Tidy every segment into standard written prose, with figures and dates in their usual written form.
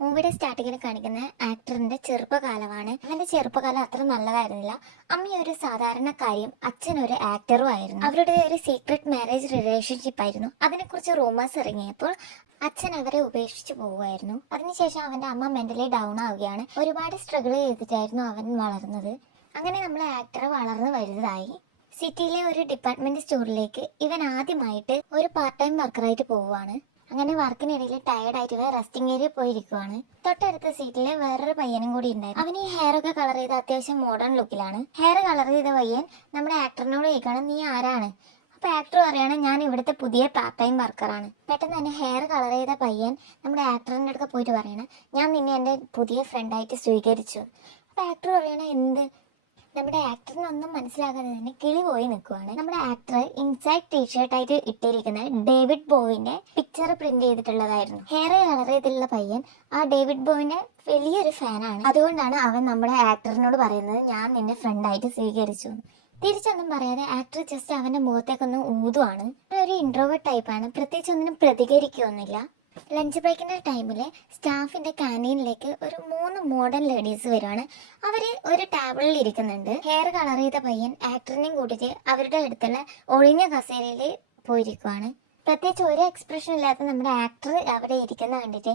മൂവിയുടെ സ്റ്റാർട്ടിങ്ങിൽ കാണിക്കുന്ന ആക്ടറിന്റെ ചെറുപ്പകാലമാണ്. അവന്റെ ചെറുപ്പകാലം അത്ര നല്ലതായിരുന്നില്ല. അമ്മ ഒരു സാധാരണക്കാരിയും അച്ഛൻ ഒരു ആക്ടറും ആയിരുന്നു. അവരുടെ ഒരു സീക്രട്ട് മാരേജ് റിലേഷൻഷിപ്പ് ആയിരുന്നു. അതിനെക്കുറിച്ച് റൂമേഴ്സ് ഇറങ്ങിയപ്പോൾ അച്ഛൻ അവരെ ഉപേക്ഷിച്ച് പോവുമായിരുന്നു. അതിനുശേഷം അവന്റെ അമ്മ മെന്റലി ഡൗൺ ആവുകയാണ്. ഒരുപാട് സ്ട്രഗിൾ ചെയ്തിട്ടായിരുന്നു അവൻ വളർന്നത്. അങ്ങനെ നമ്മളെ ആക്ടർ വളർന്നു വലുതായി. സിറ്റിയിലെ ഒരു ഡിപ്പാർട്ട്മെന്റ് സ്റ്റോറിലേക്ക് ഇവൻ ആദ്യമായിട്ട് ഒരു പാർട്ട് ടൈം വർക്കറായിട്ട് പോവുകയാണ്. അങ്ങനെ വർക്കിനിടയിൽ ടയർഡായിട്ട് ഇവ റെസ്റ്റിംഗ് ഏരിയ പോയിരിക്കുവാണ്. തൊട്ടടുത്ത സീറ്റില് വേറൊരു പയ്യനും കൂടി ഉണ്ടായിരുന്നു. അവന് ഈ ഹെയർ ഒക്കെ കളർ ചെയ്ത് അത്യാവശ്യം മോഡേൺ ലുക്കിലാണ്. ഹെയർ കളർ ചെയ്ത പയ്യൻ നമ്മുടെ ആക്ടറിനോട് ചോദിക്കുകയാണ്, നീ ആരാണ്? അപ്പൊ ആക്ടർ പറയാണ്, ഞാൻ ഇവിടുത്തെ പുതിയ പാർട്ട് ടൈം വർക്കറാണ്. പെട്ടെന്ന് തന്നെ ഹെയർ കളർ ചെയ്ത പയ്യൻ നമ്മുടെ ആക്ടറിന്റെ അടുത്ത് പോയിട്ട് പറയണം, ഞാൻ നിന്നെ എൻ്റെ പുതിയ ഫ്രണ്ടായിട്ട് സ്വീകരിച്ചു. അപ്പൊ ആക്ടർ പറയണ, എന്ത്? നമ്മുടെ ആക്ടറിനൊന്നും മനസ്സിലാകാതെ തന്നെ കിളി പോയി നിൽക്കുവാണ്. നമ്മുടെ ആക്ടർ ഇൻസൈഡ് ടീഷർട്ടായിട്ട് ഇട്ടിരിക്കുന്ന ഡേവിഡ് ബോവിന്റെ പിക്ചർ പ്രിന്റ് ചെയ്തിട്ടുള്ളതായിരുന്നു. ഹെയർ കളർ ചെയ്തിട്ടുള്ള പയ്യൻ ആ ഡേവിഡ് ബോവിന്റെ വലിയൊരു ഫാനാണ്. അതുകൊണ്ടാണ് അവൻ നമ്മുടെ ആക്ടറിനോട് പറയുന്നത്, ഞാൻ നിന്നെ ഫ്രണ്ടായിട്ട് സ്വീകരിച്ചു. തിരിച്ചൊന്നും പറയാതെ ആക്ടർ ജസ്റ്റ് അവന്റെ മുഖത്തേക്കൊന്ന് ഊതുവാണ്. ഒരു ഇൻട്രോവേർട്ട് ടൈപ്പാണ്, പ്രത്യേകിച്ച് ഒന്നിനും പ്രതികരിക്കുകയൊന്നുമില്ല. ലഞ്ച് ബ്രേക്കിന്റെ ടൈമിൽ സ്റ്റാഫിന്റെ കാന്റീനിലേക്ക് ഒരു 3 മോഡേൺ ലേഡീസ് വരുവാണ്. അവര് ഒരു ടേബിളിൽ ഇരിക്കുന്നുണ്ട്. ഹെയർ കളർ ചെയ്ത പയ്യൻ ആക്ടറിനെയും കൂട്ടിട്ട് അവരുടെ അടുത്തുള്ള ഒഴിഞ്ഞ കസേരയിൽ പോയിരിക്കുവാണ്. പ്രത്യേകിച്ച് ഒരു എക്സ്പ്രഷൻ ഇല്ലാത്ത നമ്മുടെ ആക്ടർ അവിടെ ഇരിക്കുന്ന കണ്ടിട്ട്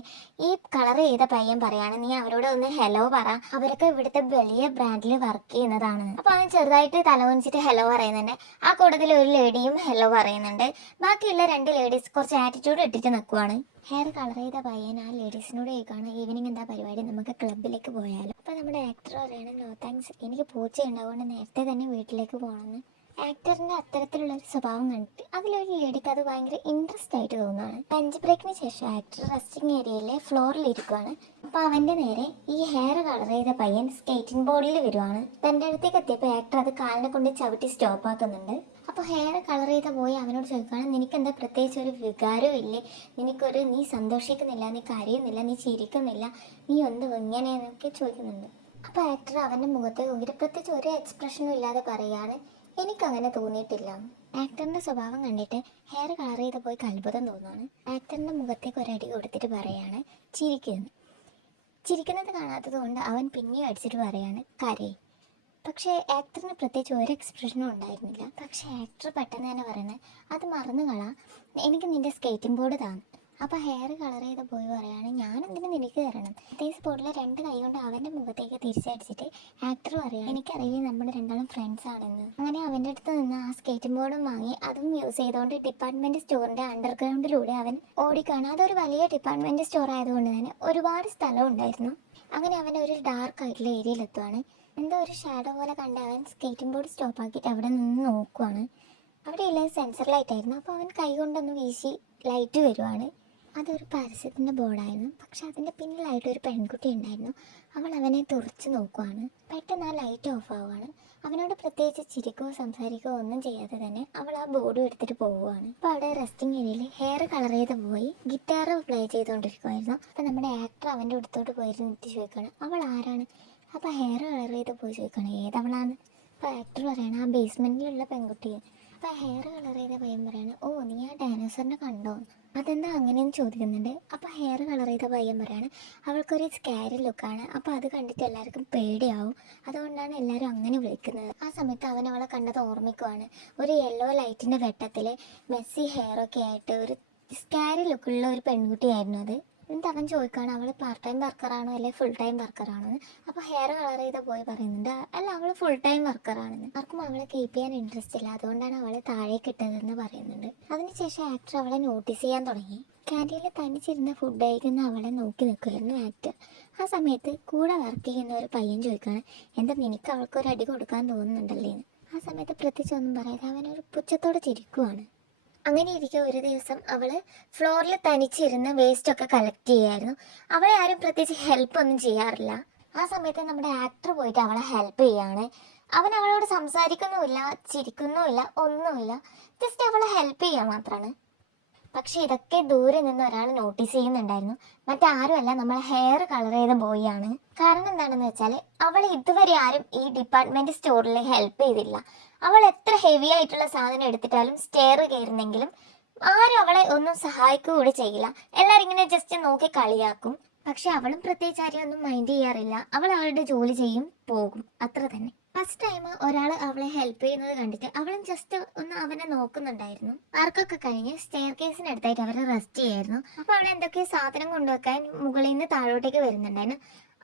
ഈ കളർ ചെയ്ത പയ്യൻ പറയാണ്, നീ അവരോട് ഒന്ന് ഹലോ പറ, അവരൊക്കെ ഇവിടുത്തെ വലിയ ബ്രാൻഡിൽ വർക്ക് ചെയ്യുന്നതാണ്. അപ്പൊ അവൻ ചെറുതായിട്ട് തലവനിച്ചിട്ട് ഹലോ പറയുന്നുണ്ട്. ആ കൂട്ടത്തിൽ ഒരു ലേഡിയും ഹലോ പറയുന്നുണ്ട്. ബാക്കിയുള്ള 2 ലേഡീസ് കുറച്ച് ആറ്റിറ്റ്യൂഡ് ഇട്ടിട്ട് നിൽക്കുവാണ്. ഹെയർ കളർ ചെയ്ത പയ്യൻ ആ ലേഡീസിനോട് ചോദിക്കുകയാണ്, ഈവനിങ് എന്താ പരിപാടി, നമുക്ക് ക്ലബിലേക്ക് പോയാലോ? അപ്പൊ നമ്മുടെ ആക്ടർ പറയണം, നോ താങ്ക്സ്, എനിക്ക് പൂച്ച ഉണ്ടാവുകൊണ്ട് നേരത്തെ തന്നെ വീട്ടിലേക്ക് പോകണമെന്ന്. ആക്ടറിന്റെ അത്തരത്തിലുള്ള ഒരു സ്വഭാവം കണ്ടിട്ട് അതിലൊരു ലേഡിക്ക് അത് ഭയങ്കര ഇൻട്രസ്റ്റ് ആയിട്ട് തോന്നുകയാണ്. ലഞ്ച് ബ്രേക്കിന് ശേഷം ആക്ടർ റെസ്റ്റിംഗ് ഏരിയയിലെ ഫ്ലോറിൽ ഇരിക്കുവാണ്. അപ്പൊ അവന്റെ നേരെ ഈ ഹെയർ കളർ ചെയ്ത പയ്യൻ സ്കേറ്റിംഗ് ബോർഡിൽ വരുവാണ്. തന്റെ അടുത്തേക്ക് എത്തിയപ്പോൾ ആക്ടർ അത് കാലിനെ കൊണ്ട് ചവിട്ടി സ്റ്റോപ്പ് ആക്കുന്നുണ്ട്. അപ്പോൾ ഹെയർ കളർ ചെയ്ത പോയി അവനോട് ചോദിക്കുകയാണ്, നിനക്കെന്താ പ്രത്യേകിച്ച് ഒരു വികാരവും ഇല്ലേ? നീ സന്തോഷിക്കുന്നില്ല, നീ കരയുന്നില്ല, നീ ചിരിക്കുന്നില്ല, നീ ഇങ്ങനെയെന്നൊക്കെ ചോദിക്കുന്നുണ്ട്. അപ്പോൾ ആക്ടർ അവന്റെ മുഖത്തെ നോക്കിയിട്ട് പ്രത്യേകിച്ച് ഒരു എക്സ്പ്രഷനും ഇല്ലാതെ പറയുകയാണ്, എനിക്കങ്ങനെ തോന്നിയിട്ടില്ല. ആക്ടറിന്റെ സ്വഭാവം കണ്ടിട്ട് ഹെയർ കളർ ചെയ്ത പോയി അത്ഭുതം തോന്നുകയാണ്. ആക്ടറിന്റെ മുഖത്തേക്ക് ഒരടി കൊടുത്തിട്ട് പറയാണ്, ചിരിക്കുന്നത് കാണാത്തത് കൊണ്ട് അവൻ പിന്നെയും അടിച്ചിട്ട് പറയാണ്, കരേ. പക്ഷേ ആക്ടറിന് പ്രത്യേകിച്ച് ഒരു എക്സ്പ്രഷനും ഉണ്ടായിരുന്നില്ല. പക്ഷേ ആക്ടർ പെട്ടെന്ന് തന്നെ പറയുന്നത്, അത് മറന്നു കളാ, എനിക്ക് നിന്റെ സ്കേറ്റിംഗ് ബോർഡ് താന്നു. അപ്പോൾ ഹെയർ കളർ ചെയ്ത പോയി പറയാണ്, ഞാനെന്തിനു നിനക്ക് തരണം? അതേ സ്പോട്ടിൽ 2 കൈ കൊണ്ട് അവൻ്റെ മുഖത്തേക്ക് തിരിച്ചടിച്ചിട്ട് ആക്ടർ പറയാണ്, എനിക്കറിയില്ല നമ്മൾ രണ്ടാളും ഫ്രണ്ട്സ് ആണെന്ന്. അങ്ങനെ അവൻ്റെ അടുത്ത് നിന്ന് ആ സ്കേറ്റിംഗ് ബോർഡും വാങ്ങി അതും യൂസ് ചെയ്തുകൊണ്ട് ഡിപ്പാർട്ട്മെന്റ് സ്റ്റോറിന്റെ അണ്ടർഗ്രൗണ്ടിലൂടെ അവൻ ഓടിക്കാണ്. അതൊരു വലിയ ഡിപ്പാർട്ട്മെന്റ് സ്റ്റോർ ആയതുകൊണ്ട് തന്നെ ഒരുപാട് സ്ഥലം ഉണ്ടായിരുന്നു. അങ്ങനെ അവൻ ഒരു ഡാർക്ക് ആയിട്ടുള്ള ഏരിയയിലെത്തുവാണ്. എന്തോ ഒരു ഷാഡോ പോലെ കണ്ട് അവൻ സ്കേറ്റിംഗ് ബോർഡ് സ്റ്റോപ്പ് ആക്കിയിട്ട് അവിടെ നിന്ന് നോക്കുവാണ്. അവിടെ ഉള്ള സെൻസർ ലൈറ്റ് ആയിരുന്നു. അപ്പോൾ അവൻ കൈ കൊണ്ടൊന്ന് വീശി ലൈറ്റ് വരുവാണ്. അതൊരു പരസ്യത്തിൻ്റെ ബോർഡായിരുന്നു. പക്ഷെ അതിൻ്റെ പിന്നിലായിട്ട് ഒരു പെൺകുട്ടി ഉണ്ടായിരുന്നു. അവൾ അവനെ തുറച്ച് നോക്കുവാണ്. പെട്ടെന്ന് ആ ലൈറ്റ് ഓഫ് ആവുകയാണ്. അവനോട് പ്രത്യേകിച്ച് ചിരിക്കുകയോ സംസാരിക്കുകയോ ഒന്നും ചെയ്യാതെ തന്നെ അവൾ ആ ബോർഡും എടുത്തിട്ട് പോവുകയാണ്. അപ്പോൾ അവിടെ റെസ്റ്റിംഗ് ഏരിയയിൽ ഹെയർ കളർ ചെയ്ത് പോയി ഗിറ്റാർ പ്ലേ ചെയ്തുകൊണ്ടിരിക്കുമായിരുന്നു. അപ്പോൾ നമ്മുടെ ആക്ടർ അവൻ്റെ അടുത്തോട്ട് പോയിരുന്നിട്ട് ചോദിക്കുകയാണ്, അവൾ ആരാണ്? അപ്പോൾ ഹെയർ കളർ ചെയ്ത് പോയി ചോദിക്കണം, ഏതവളാണ്? അപ്പോൾ ആക്ടർ പറയണം, ആ ബേസ്മെൻറ്റിലുള്ള പെൺകുട്ടിയെ. അപ്പോൾ ഹെയർ കളർ ചെയ്ത പയ്യൻ പറയണം, ഓ നീ ആ ഡൈനോസറിനെ കണ്ടോ? അതെന്താ അങ്ങനെയെന്ന് ചോദിക്കുന്നുണ്ട്. അപ്പോൾ ഹെയർ കളർ ചെയ്ത പയ്യൻ പറയാണ്, അവൾക്കൊരു സ്കാരി ലുക്കാണ്, അപ്പോൾ അത് കണ്ടിട്ട് എല്ലാവർക്കും പേടിയാവും, അതുകൊണ്ടാണ് എല്ലാവരും അങ്ങനെ വിളിക്കുന്നത്. ആ സമയത്ത് അവൻ അവളെ കണ്ടത് ഓർമ്മിക്കുവാണ്. ഒരു യെല്ലോ ലൈറ്റിൻ്റെ വെട്ടത്തിൽ മെസ്സി ഹെയറൊക്കെ ആയിട്ട് ഒരു സ്കാരി ലുക്കുള്ള ഒരു പെൺകുട്ടിയായിരുന്നു അത്. എന്നിട്ട് അവൻ ചോദിക്കുകയാണ്, അവൾ പാർട്ട് ടൈം വർക്കറാണോ അല്ലെങ്കിൽ ഫുൾ ടൈം വർക്കറാണോ എന്ന്. അപ്പോൾ ഹെയർ കളർ ചെയ്ത പോയി പറയുന്നുണ്ട്, അല്ല അവൾ ഫുൾ ടൈം വർക്കറാണെന്ന്. ആർക്കും അവളെ കീപ്പ് ചെയ്യാൻ ഇൻട്രസ്റ്റ് ഇല്ല, അതുകൊണ്ടാണ് അവളെ താഴേക്ക് ഇട്ടതെന്ന് പറയുന്നുണ്ട്. അതിനുശേഷം ആക്ടർ അവളെ നോട്ടീസ് ചെയ്യാൻ തുടങ്ങി. ക്യാൻറ്റീനിൽ തനിച്ചിരുന്ന് ഫുഡ് കഴിക്കുന്ന അവളെ നോക്കി നിൽക്കുമായിരുന്നു ആക്ടർ. ആ സമയത്ത് കൂടെ വർക്ക് ചെയ്യുന്ന ഒരു പയ്യൻ ചോദിക്കുകയാണ്, എന്താ നിനക്ക് അവൾക്കൊരു അടി കൊടുക്കാൻ തോന്നുന്നുണ്ടല്ലേ എന്ന്. ആ സമയത്ത് പ്രത്യേകിച്ച് ഒന്നും പറയാതെ അവനൊരു പുച്ഛത്തോടെ ചിരിക്കുവാണ്. അങ്ങനെ ഇരിക്കെ ഒരു ദിവസം അവള് ഫ്ലോറിൽ തനിച്ചിരുന്ന് വേസ്റ്റ് ഒക്കെ കളക്ട് ചെയ്യായിരുന്നു. അവളെ ആരും പ്രത്യേകിച്ച് ഹെൽപ്പ് ഒന്നും ചെയ്യാറില്ല. ആ സമയത്ത് നമ്മുടെ ആക്ടർ പോയിട്ട് അവളെ ഹെൽപ്പ് ചെയ്യാണ്. അവൻ അവളോട് സംസാരിക്കുന്നുമില്ല, ചിരിക്കുന്നുമില്ല, ഒന്നുമില്ല, ജസ്റ്റ് അവളെ ഹെൽപ്പ് ചെയ്യാൻ മാത്രമാണ്. പക്ഷെ ഇതൊക്കെ ദൂരെ നിന്ന് ഒരാൾ നോട്ടീസ് ചെയ്യുന്നുണ്ടായിരുന്നു. മറ്റാരുമല്ല, നമ്മളെ ഹെയർ കളർ ചെയ്ത ബോയ് ആണ്. കാരണം എന്താണെന്ന് വെച്ചാൽ അവൾ ഇതുവരെ ആരും ഈ ഡിപ്പാർട്ട്മെന്റ് സ്റ്റോറിൽ ഹെൽപ്പ് ചെയ്തില്ല. അവൾ എത്ര ഹെവി ആയിട്ടുള്ള സാധനം എടുത്തിട്ടാലും സ്റ്റെയർ കയറുന്നെങ്കിലും ആരും അവളെ ഒന്നും സഹായിക്കുക കൂടി ചെയ്യില്ല. എല്ലാവരും ഇങ്ങനെ ജസ്റ്റ് നോക്കി കളിയാക്കും. പക്ഷെ അവളും പ്രത്യേകിച്ച് ആരെയും ഒന്നും മൈൻഡ് ചെയ്യാറില്ല. അവൾ അവളുടെ ജോലി ചെയ്യും, പോകും, അത്ര തന്നെ. ഫസ്റ്റ് ടൈം ഒരാൾ അവളെ ഹെൽപ്പ് ചെയ്യുന്നത് കണ്ടിട്ട് അവളും ജസ്റ്റ് ഒന്ന് അവനെ നോക്കുന്നുണ്ടായിരുന്നു. വർക്കൊക്കെ കഴിഞ്ഞ് സ്റ്റെയർ കേസിനടുത്തായിട്ട് അവർ റെസ്റ്റ് ചെയ്യായിരുന്നു. അപ്പൊ അവൾ എന്തൊക്കെയോ സാധനം കൊണ്ടുവെക്കാൻ മുകളിൽ നിന്ന് താഴോട്ടേക്ക് വരുന്നുണ്ടായിരുന്നു.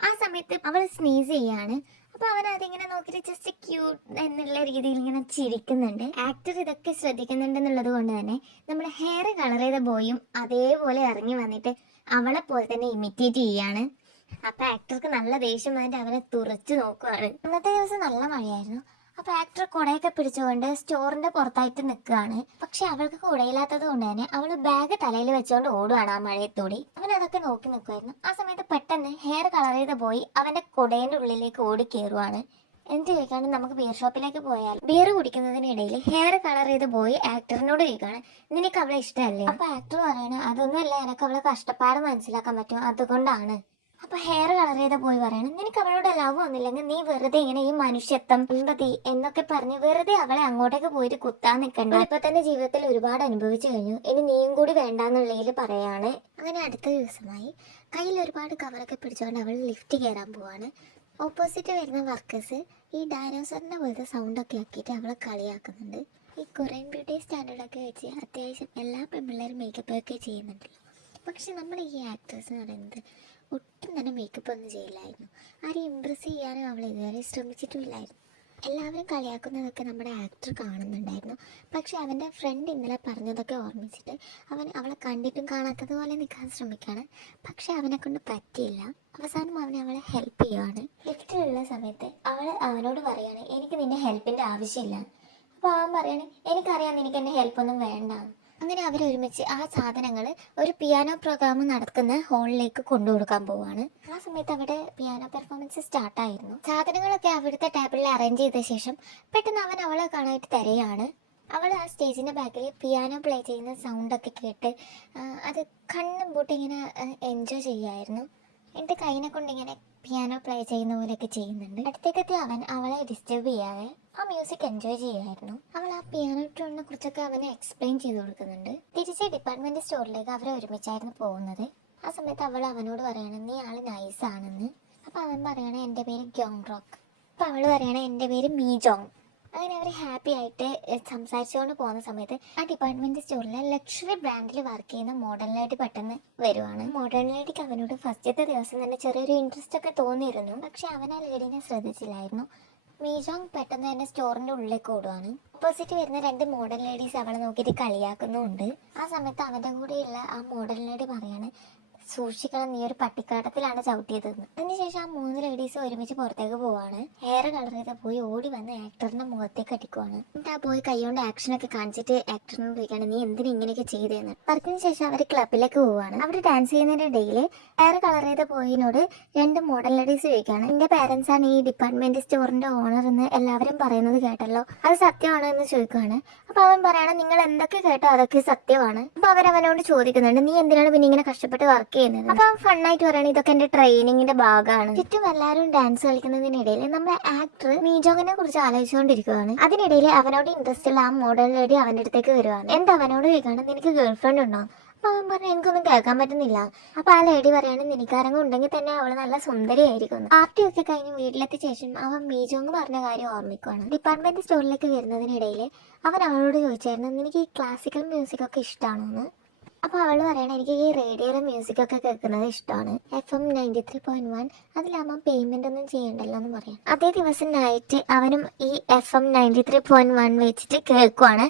ആ സമയത്ത് അവൾ സ്നീസ് ചെയ്യാണ്. അപ്പൊ അവൻ അതിങ്ങനെ നോക്കിയിട്ട് ജസ്റ്റ് ക്യൂട്ട് എന്നുള്ള രീതിയിൽ ഇങ്ങനെ ചിരിക്കുന്നുണ്ട്. ആക്ടർ ഇതൊക്കെ ശ്രദ്ധിക്കുന്നുണ്ടെന്നുള്ളത് കൊണ്ട് തന്നെ നമ്മുടെ ഹെയർ കളർ ചെയ്ത ബോയും അതേപോലെ ഇറങ്ങി വന്നിട്ട് അവളെ പോലെ തന്നെ ഇമിറ്റേറ്റ് ചെയ്യാണ്. അപ്പൊ ആക്ടർക്ക് നല്ല ദേഷ്യം വന്നിട്ട് അവനെ തുറച്ചു നോക്കുവാണ്. അന്നത്തെ ദിവസം നല്ല മഴയായിരുന്നു. അപ്പൊ ആക്ടർ കുടയൊക്കെ പിടിച്ചുകൊണ്ട് സ്റ്റോറിന്റെ പുറത്തായിട്ട് നിൽക്കുകയാണ്. പക്ഷെ അവൾക്ക് കുടയില്ലാത്തത് കൊണ്ട് തന്നെ അവള് ബാഗ് തലയിൽ വെച്ചുകൊണ്ട് ഓടുകയാണ് ആ മഴയത്തൂടി. അവൻ അതൊക്കെ നോക്കി നിൽക്കുമായിരുന്നു. ആ സമയത്ത് പെട്ടെന്ന് ഹെയർ കളർ ചെയ്ത് പോയി അവന്റെ കുടയുടെ ഉള്ളിലേക്ക് ഓടി കയറുവാണ്. എന്നിട്ട് ചോദിക്കാണ്ട് നമുക്ക് ബിയർ ഷോപ്പിലേക്ക് പോയാൽ. ബിയർ കുടിക്കുന്നതിനിടയിൽ ഹെയർ കളർ ചെയ്ത് പോയി ആക്ടറിനോട് ചോദിക്കാണ്, നിനക്ക് അവളെ ഇഷ്ടമല്ലേ? അപ്പൊ ആക്ടർ പറയണ, അതൊന്നുമല്ല, എനിക്ക് അവളെ കഷ്ടപ്പാട് മനസ്സിലാക്കാൻ പറ്റും, അതുകൊണ്ടാണ്. അപ്പൊ ഹെയർ കളർ ചെയ്ത പോയി പറയണം, നിനക്ക് അവളോട് ലവ് ഒന്നില്ലെങ്കിൽ നീ വെറുതെ ഇങ്ങനെ ഈ മനുഷ്യത്വം എമ്പതി എന്നൊക്കെ പറഞ്ഞ് വെറുതെ അവളെ അങ്ങോട്ടേക്ക് പോയിട്ട് കുത്താൻ നിൽക്കണ്ട. ഇപ്പൊ തന്നെ ജീവിതത്തിൽ ഒരുപാട് അനുഭവിച്ചു കഴിഞ്ഞു, ഇനി നീയും കൂടി വേണ്ടാന്നുള്ളതിൽ പറയാണ്. അങ്ങനെ അടുത്ത ദിവസമായി കയ്യിൽ ഒരുപാട് കവറൊക്കെ പിടിച്ചുകൊണ്ട് അവൾ ലിഫ്റ്റ് കയറാൻ പോവാണ്. ഓപ്പോസിറ്റ് വരുന്ന വർക്കേഴ്സ് ഈ ഡയനോസറിന്റെ പോലത്തെ സൗണ്ടൊക്കെ ആക്കിയിട്ട് അവളെ കളിയാക്കുന്നുണ്ട്. ഈ കൊറിയൻ ബ്യൂട്ടി സ്റ്റാൻഡേർഡൊക്കെ വെച്ച് അത്യാവശ്യം എല്ലാ പെൺപിള്ളേരും മേക്കപ്പ് ഒക്കെ ചെയ്യുന്നുണ്ടല്ലോ. പക്ഷെ നമ്മുടെ ഈ ആക്ട്രസ് എന്ന് പറയുന്നത് ഒട്ടും തന്നെ മേക്കപ്പ് ഒന്നും ചെയ്യില്ലായിരുന്നു. ആരെയും ഇമ്പ്രസ് ചെയ്യാനും അവൾ ഇതുവരെ ശ്രമിച്ചിട്ടുമില്ലായിരുന്നു. എല്ലാവരും കളിയാക്കുന്നതൊക്കെ നമ്മുടെ ആക്ടർ കാണുന്നുണ്ടായിരുന്നു. പക്ഷെ അവൻ്റെ ഫ്രണ്ട് ഇന്നലെ പറഞ്ഞതൊക്കെ ഓർമ്മിച്ചിട്ട് അവൻ അവളെ കണ്ടിട്ടും കാണാത്തതുപോലെ നിൽക്കാൻ ശ്രമിക്കുകയാണ്. പക്ഷെ അവനെ കൊണ്ട് പറ്റിയില്ല. അവസാനം അവളെ ഹെൽപ്പ് ചെയ്യുവാണ്. ലിഫ്റ്റിലുള്ള സമയത്ത് അവൾ അവനോട് പറയാണ്, എനിക്ക് നിന്റെ ഹെൽപ്പിൻ്റെ ആവശ്യമില്ല. അപ്പോൾ അവൻ പറയാണ്, എനിക്കറിയാം നിനക്ക് എൻ്റെ ഹെൽപ്പൊന്നും വേണ്ട. അങ്ങനെ അവരൊരുമിച്ച് ആ സാധനങ്ങൾ ഒരു പിയാനോ പ്രോഗ്രാം നടക്കുന്ന ഹാളിലേക്ക് കൊണ്ടുകൊടുക്കാൻ പോവാണ്. ആ സമയത്ത് അവിടെ പിയാനോ പെർഫോമൻസ് സ്റ്റാർട്ടായിരുന്നു. സാധനങ്ങളൊക്കെ അവിടുത്തെ ടേബിളിൽ അറേഞ്ച് ചെയ്ത ശേഷം പെട്ടെന്ന് അവൻ അവളെ കാണാനായിട്ട് തരികയാണ്. അവൾ ആ സ്റ്റേജിൻ്റെ ബാക്കിൽ പിയാനോ പ്ലേ ചെയ്യുന്ന സൗണ്ടൊക്കെ കേട്ട് അത് കണ്ണും പൂട്ടി ഇങ്ങനെ എൻജോയ് ചെയ്യുമായിരുന്നു. എൻ്റെ കൈനെ കൊണ്ട് ഇങ്ങനെ പിയാനോ പ്ലേ ചെയ്യുന്ന പോലെയൊക്കെ ചെയ്യുന്നുണ്ട്. അടുത്തേക്കെത്തി അവൻ അവളെ ഡിസ്റ്റർബ് ചെയ്യാതെ ആ മ്യൂസിക് എൻജോയ് ചെയ്യുമായിരുന്നു. അവൾ ആ പിയാനോ ട്യൂണിനെ കുറിച്ചൊക്കെ അവനെ എക്സ്പ്ലെയിൻ ചെയ്ത് കൊടുക്കുന്നുണ്ട്. തിരിച്ച് ഡിപ്പാർട്ട്മെന്റ് സ്റ്റോറിലേക്ക് അവർ ഒരുമിച്ചായിരുന്നു പോകുന്നത്. ആ സമയത്ത് അവൾ അവനോട് പറയണം, നീ ആള് നൈസ് ആണെന്ന്. അപ്പൊ അവൻ പറയണേ, എൻ്റെ പേര് ഗ്യോങ് റോക്ക്. അപ്പൊ അവള് പറയണേ, എൻ്റെ പേര് മീ ജോങ്. അങ്ങനെ അവർ ഹാപ്പി ആയിട്ട് സംസാരിച്ചുകൊണ്ട് പോകുന്ന സമയത്ത് ആ ഡിപ്പാർട്ട്മെന്റ് സ്റ്റോറിലെ ലക്ഷറി ബ്രാൻഡിൽ വർക്ക് ചെയ്യുന്ന മോഡേൺ ലേഡി പെട്ടെന്ന് വരുവാണ്. മോഡേൺ ലേഡിക്ക് അവനോട് ഫസ്റ്റത്തെ ദിവസം തന്നെ ചെറിയൊരു ഇൻട്രസ്റ്റ് ഒക്കെ തോന്നിയിരുന്നു. പക്ഷെ അവൻ ആ ലേഡീനെ ശ്രദ്ധിച്ചില്ലായിരുന്നു. മീജോങ് പെട്ടെന്ന് തന്നെ സ്റ്റോറിന്റെ ഉള്ളിലേക്ക് ഓടുവാണ്. ഓപ്പോസിറ്റ് വരുന്ന രണ്ട് മോഡൽ ലേഡീസ് അവളെ നോക്കിയിട്ട് കളിയാക്കുന്നുണ്ട്. ആ സമയത്ത് അവന്റെ കൂടെയുള്ള ആ മോഡൽ ലേഡി പറയാണ്, സൂക്ഷിക്കണം, നീ ഒരു പട്ടിക്കാട്ടത്തിലാണ് ചവിട്ടിയതെന്ന്. അതിനുശേഷം ആ മൂന്ന് ലേഡീസ് ഒരുമിച്ച് പുറത്തേക്ക് പോവാണ്. ഹെയർ കളർ ചെയ്ത പോയി ഓടി വന്ന് ആക്ടറിന്റെ മുഖത്തേക്ക് അടിക്കുവാണ്. എന്നിട്ട് ആ പോയി കൈകൊണ്ട് ആക്ഷനൊക്കെ കാണിച്ചിട്ട് ആക്ടറിനോട് ചോദിക്കാണ്, നീ എന്തിനാ ഇങ്ങനെയൊക്കെ ചെയ്തതെന്ന്. വർക്കിന് ശേഷം അവർ ക്ലബിലേക്ക് പോവാണ്. അവർ ഡാൻസ് ചെയ്യുന്നതിനിടയിൽ ഹെയർ കളർ ചെയ്ത പോയിനോട് രണ്ട് മോഡൽ ലേഡീസ് ചോദിക്കാണ്, എന്റെ പാരന്റ്സ് ആണ് ഈ ഡിപ്പാർട്ട്മെന്റ് സ്റ്റോറിന്റെ ഓണർ എന്ന് എല്ലാവരും പറയുന്നത് കേട്ടല്ലോ, അത് സത്യമാണോ എന്ന് ചോദിക്കുവാണ്. അപ്പൊ അവൻ പറയണം, നിങ്ങൾ എന്തൊക്കെ കേട്ടോ അതൊക്കെ സത്യമാണ്. അപ്പൊ അവനോട് ചോദിക്കുന്നുണ്ട്, നീ എന്തിനാണ് പിന്നെ ഇങ്ങനെ കഷ്ടപ്പെട്ട് വർക്ക് ചെയ്യുന്നത്? അപ്പൊ അവൻ ഫണ്ണായിട്ട് പറയണത്, ഇതൊക്കെ എന്റെ ട്രെയിനിങ്ങിന്റെ ഭാഗമാണ്. ചുറ്റും എല്ലാവരും ഡാൻസ് കളിക്കുന്നതിനിടയിൽ നമ്മുടെ ആക്ടർ മീജോങ്ങിനെ കുറിച്ച് ആലോചിച്ചുകൊണ്ടിരിക്കുകയാണ്. അതിനിടയിൽ അവനോട് ഇൻട്രസ്റ്റ് ഉള്ള ആ മോഡൽ ലേഡി അവന്റെ അടുത്തേക്ക് വരുവാണ്. എന്താ അവനോട് ചോദിക്കാണ്, നിനക്ക് ഗേൾ ഫ്രണ്ട് ഉണ്ടോ? അപ്പൊ അവൻ പറഞ്ഞു, എനിക്കൊന്നും കേൾക്കാൻ പറ്റുന്നില്ല. അപ്പൊ ആ ലേഡി പറയാണ്, നിനക്കാരെങ്കിലും ഉണ്ടെങ്കിൽ തന്നെ അവള് നല്ല സുന്ദരിയായിരിക്കുന്നു. പാർട്ടിയൊക്കെ കഴിഞ്ഞ് വീട്ടിലെത്തിയ ശേഷം അവൻ മീജോങ് പറഞ്ഞ കാര്യം ഓർമ്മിക്കുവാണ്. ഡിപ്പാർട്ട്മെന്റ് സ്റ്റോറിലേക്ക് വരുന്നതിനിടയിൽ അവൻ അവളോട് ചോദിച്ചായിരുന്നു, നിനക്ക് ഈ ക്ലാസിക്കൽ മ്യൂസിക് ഒക്കെ ഇഷ്ടമാണോ എന്ന്. അപ്പൊ അവള് പറയണ, എനിക്ക് ഈ റേഡിയോയിലെ മ്യൂസിക് ഒക്കെ കേൾക്കുന്നത് ഇഷ്ടമാണ്, FM 93.1, അതിലാകുമ്പോൾ പേയ്മെന്റ് ഒന്നും ചെയ്യണ്ടല്ലോ എന്ന് പറയാം. അതേ ദിവസം നൈറ്റ് അവനും ഈ FM 93.1 വെച്ചിട്ട് കേൾക്കുവാണ്.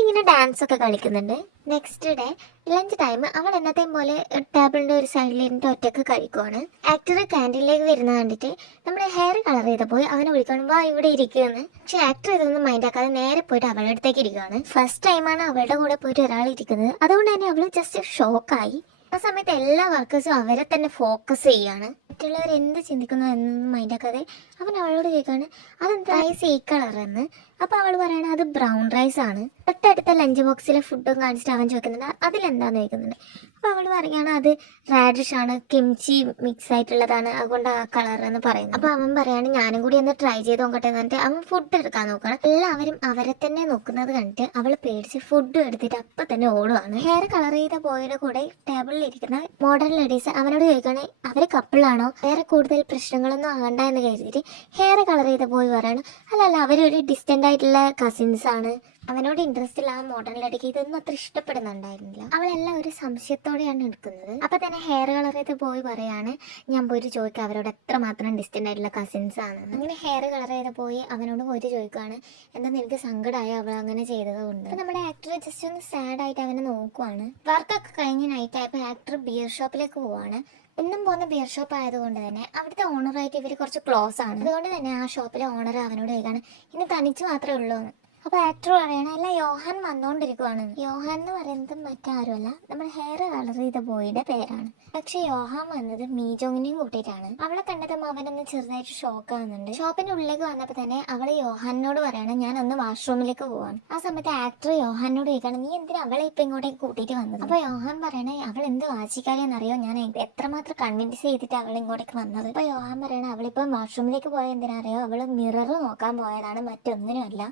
ഇങ്ങനെ ഡാൻസ് ഒക്കെ കളിക്കുന്നുണ്ട്. നെക്സ്റ്റ് ഡേ ലഞ്ച് ടൈം അവൾ എന്നത്തെയും പോലെ ടേബിളിന്റെ ഒരു സൈഡിൽ ഇരുന്നിട്ട് ഒറ്റക്ക് കഴിക്കുവാണ്. ആക്ടർ ക്യാൻറ്റീനിലേക്ക് വരുന്ന കണ്ടിട്ട് നമ്മുടെ ഹെയർ കളർ ചെയ്ത പോയി അവനെ വിളിക്കണം, വാ ഇവിടെ ഇരിക്കുമെന്ന്. പക്ഷെ ആക്ടർ ഇതൊന്നും മൈൻഡ് ആക്കാതെ നേരെ പോയിട്ട് അവളുടെ അടുത്തേക്ക് ഇരിക്കുകയാണ്. ഫസ്റ്റ് ടൈമാണ് അവളുടെ കൂടെ പോയിട്ട് ഒരാൾ ഇരിക്കുന്നത്. അതുകൊണ്ട് തന്നെ അവള് ജസ്റ്റ് ഷോക്കായി. ആ സമയത്ത് എല്ലാ വർക്കേഴ്സും അവരെ തന്നെ ഫോക്കസ് ചെയ്യാണ്. മറ്റുള്ളവർ എന്ത് ചിന്തിക്കുന്നു എന്നൊന്നും മൈൻഡ് ആക്കാതെ അവൻ അവളോട് ചോദിക്കാണ്, അതെന്താ ഈ സീ കളർ എന്ന്. അപ്പൊ അവൾ പറയണ അത് ബ്രൗൺ റൈസ് ആണ്. തൊട്ടടുത്ത ലഞ്ച് ബോക്സിലെ ഫുഡും കാണിച്ചിട്ട് അവൻ ചോദിക്കുന്നുണ്ട് അതിലെന്താന്ന് ചോദിക്കുന്നുണ്ട്. അപ്പൊ അവൾ പറയുകയാണ് അത് റാഡിഷ് ആണ്, കിംചി മിക്സ് ആയിട്ടുള്ളതാണ്, അതുകൊണ്ട് ആ കളർ എന്ന് പറയുന്നത്. അപ്പൊ അവൻ പറയാണ് ഞാനും കൂടി ഒന്ന് ട്രൈ ചെയ്ത് നോക്കട്ടെ എന്നിട്ട് അവൻ ഫുഡ് എടുക്കാൻ നോക്കണം. എല്ലാവരും അവരെ തന്നെ നോക്കുന്നത് കണ്ടിട്ട് അവൾ പേടിച്ച് ഫുഡ് എടുത്തിട്ട് അപ്പൊ തന്നെ ഓടുവാണ്. ഹെയർ കളർ ചെയ്ത ബോയുടെ കൂടെ ടേബിളിൽ ഇരിക്കുന്ന മോഡേൺ ലേഡീസ് അവനോട് ചോദിക്കണേ അവര് കപ്പിളാണോ, വേറെ കൂടുതൽ പ്രശ്നങ്ങളൊന്നും ആകണ്ട എന്ന് കരുതിയിട്ട് ഹെയർ കളർ ചെയ്ത ബോയ് പറയണം അല്ലല്ല അവരൊരു ഡിസ്റ്റന്റ് ആയിട്ടുള്ള കസിൻസ് ആണ്. അവനോട് ഇൻട്രസ്റ്റ് ഉള്ള ആ മോഡേൺ ലേഡിക്ക് ഇതൊന്നും അത്ര ഇഷ്ടപ്പെടുന്നുണ്ടായിരുന്നില്ല. അവളെല്ലാം ഒരു സംശയത്തോടെയാണ് എടുക്കുന്നത്. അപ്പൊ തന്നെ ഹെയർ കളർ ചെയ്ത് ബോയ് പറയാണ് ഞാൻ പോയിട്ട് ചോദിക്കാം അവരോട് എത്രമാത്രം ഡിസ്റ്റന്റ് ആയിട്ടുള്ള കസിൻസ് ആണ്. അങ്ങനെ ഹെയർ കളർ ചെയ്ത് പോയി അവനോട് പോയിട്ട് ചോദിക്കുകയാണ് എന്താ നിനക്ക് സങ്കടമായി അവൾ അങ്ങനെ ചെയ്തത് കൊണ്ട്. അപ്പൊ നമ്മുടെ ആക്ടർ ജസ്റ്റ് ഒന്ന് സാഡ് ആയിട്ട് അവനെ നോക്കുവാണ്. വർക്കൊക്കെ കഴിഞ്ഞ് നൈറ്റ് ആയപ്പോൾ ആക്ടർ ബിയർ ഷോപ്പിലേക്ക് പോവാണ്. എന്നും പോകുന്ന ബിയർ ഷോപ്പ് ആയതുകൊണ്ട് തന്നെ അവിടുത്തെ ഓണറായിട്ട് ഇവർ കുറച്ച് ക്ലോസ് ആണ്. അതുകൊണ്ട് തന്നെ ആ ഷോപ്പിലെ ഓണർ അവനോട് ചോദിക്കാണ് ഇനി തനിച്ച് മാത്രമേ ഉള്ളൂ എന്ന്. അപ്പൊ ആക്ടർ പറയണ അല്ല യോഹാൻ വന്നോണ്ടിരിക്കുവാണ്. യോഹാൻ എന്ന് പറയുന്നത് മറ്റാരുമല്ല നമ്മുടെ ഹെയർ കളർ ചെയ്ത ബോയുടെ പേരാണ്. പക്ഷെ യോഹാൻ വന്നത് മീജോങ്ങിനെയും കൂട്ടിയിട്ടാണ്. അവളെ കണ്ടതും അവനൊന്ന് ചെറുതായിട്ട് ഷോക്ക് ആകുന്നുണ്ട്. ഷോപ്പിന്റെ ഉള്ളിലേക്ക് വന്നപ്പോ തന്നെ അവള് യോഹാനോട് പറയണം ഞാൻ ഒന്ന് വാഷ്റൂമിലേക്ക് പോവാണ്. ആ സമയത്ത് ആക്ടർ യോഹാനോട് ചോദിക്കണം നീ എന്തിനാ അവളെ ഇപ്പൊ ഇങ്ങോട്ടേക്ക് കൂട്ടിയിട്ട് വന്നത്. അപ്പൊ യോഹാൻ പറയണേ അവൾ എന്ത് വാശിക്കാരിയെന്നറിയോ, ഞാൻ എത്രമാത്രം കൺവിൻസ് ചെയ്തിട്ട് അവൾ ഇങ്ങോട്ടേക്ക് വന്നത്. അപ്പൊ യോഹാൻ പറയണ അവളിപ്പോ വാഷ്റൂമിലേക്ക് പോയ എന്തിനാ അറിയോ, അവള് മിറർ നോക്കാൻ പോയതാണ്, മറ്റൊന്നിനുമല്ല.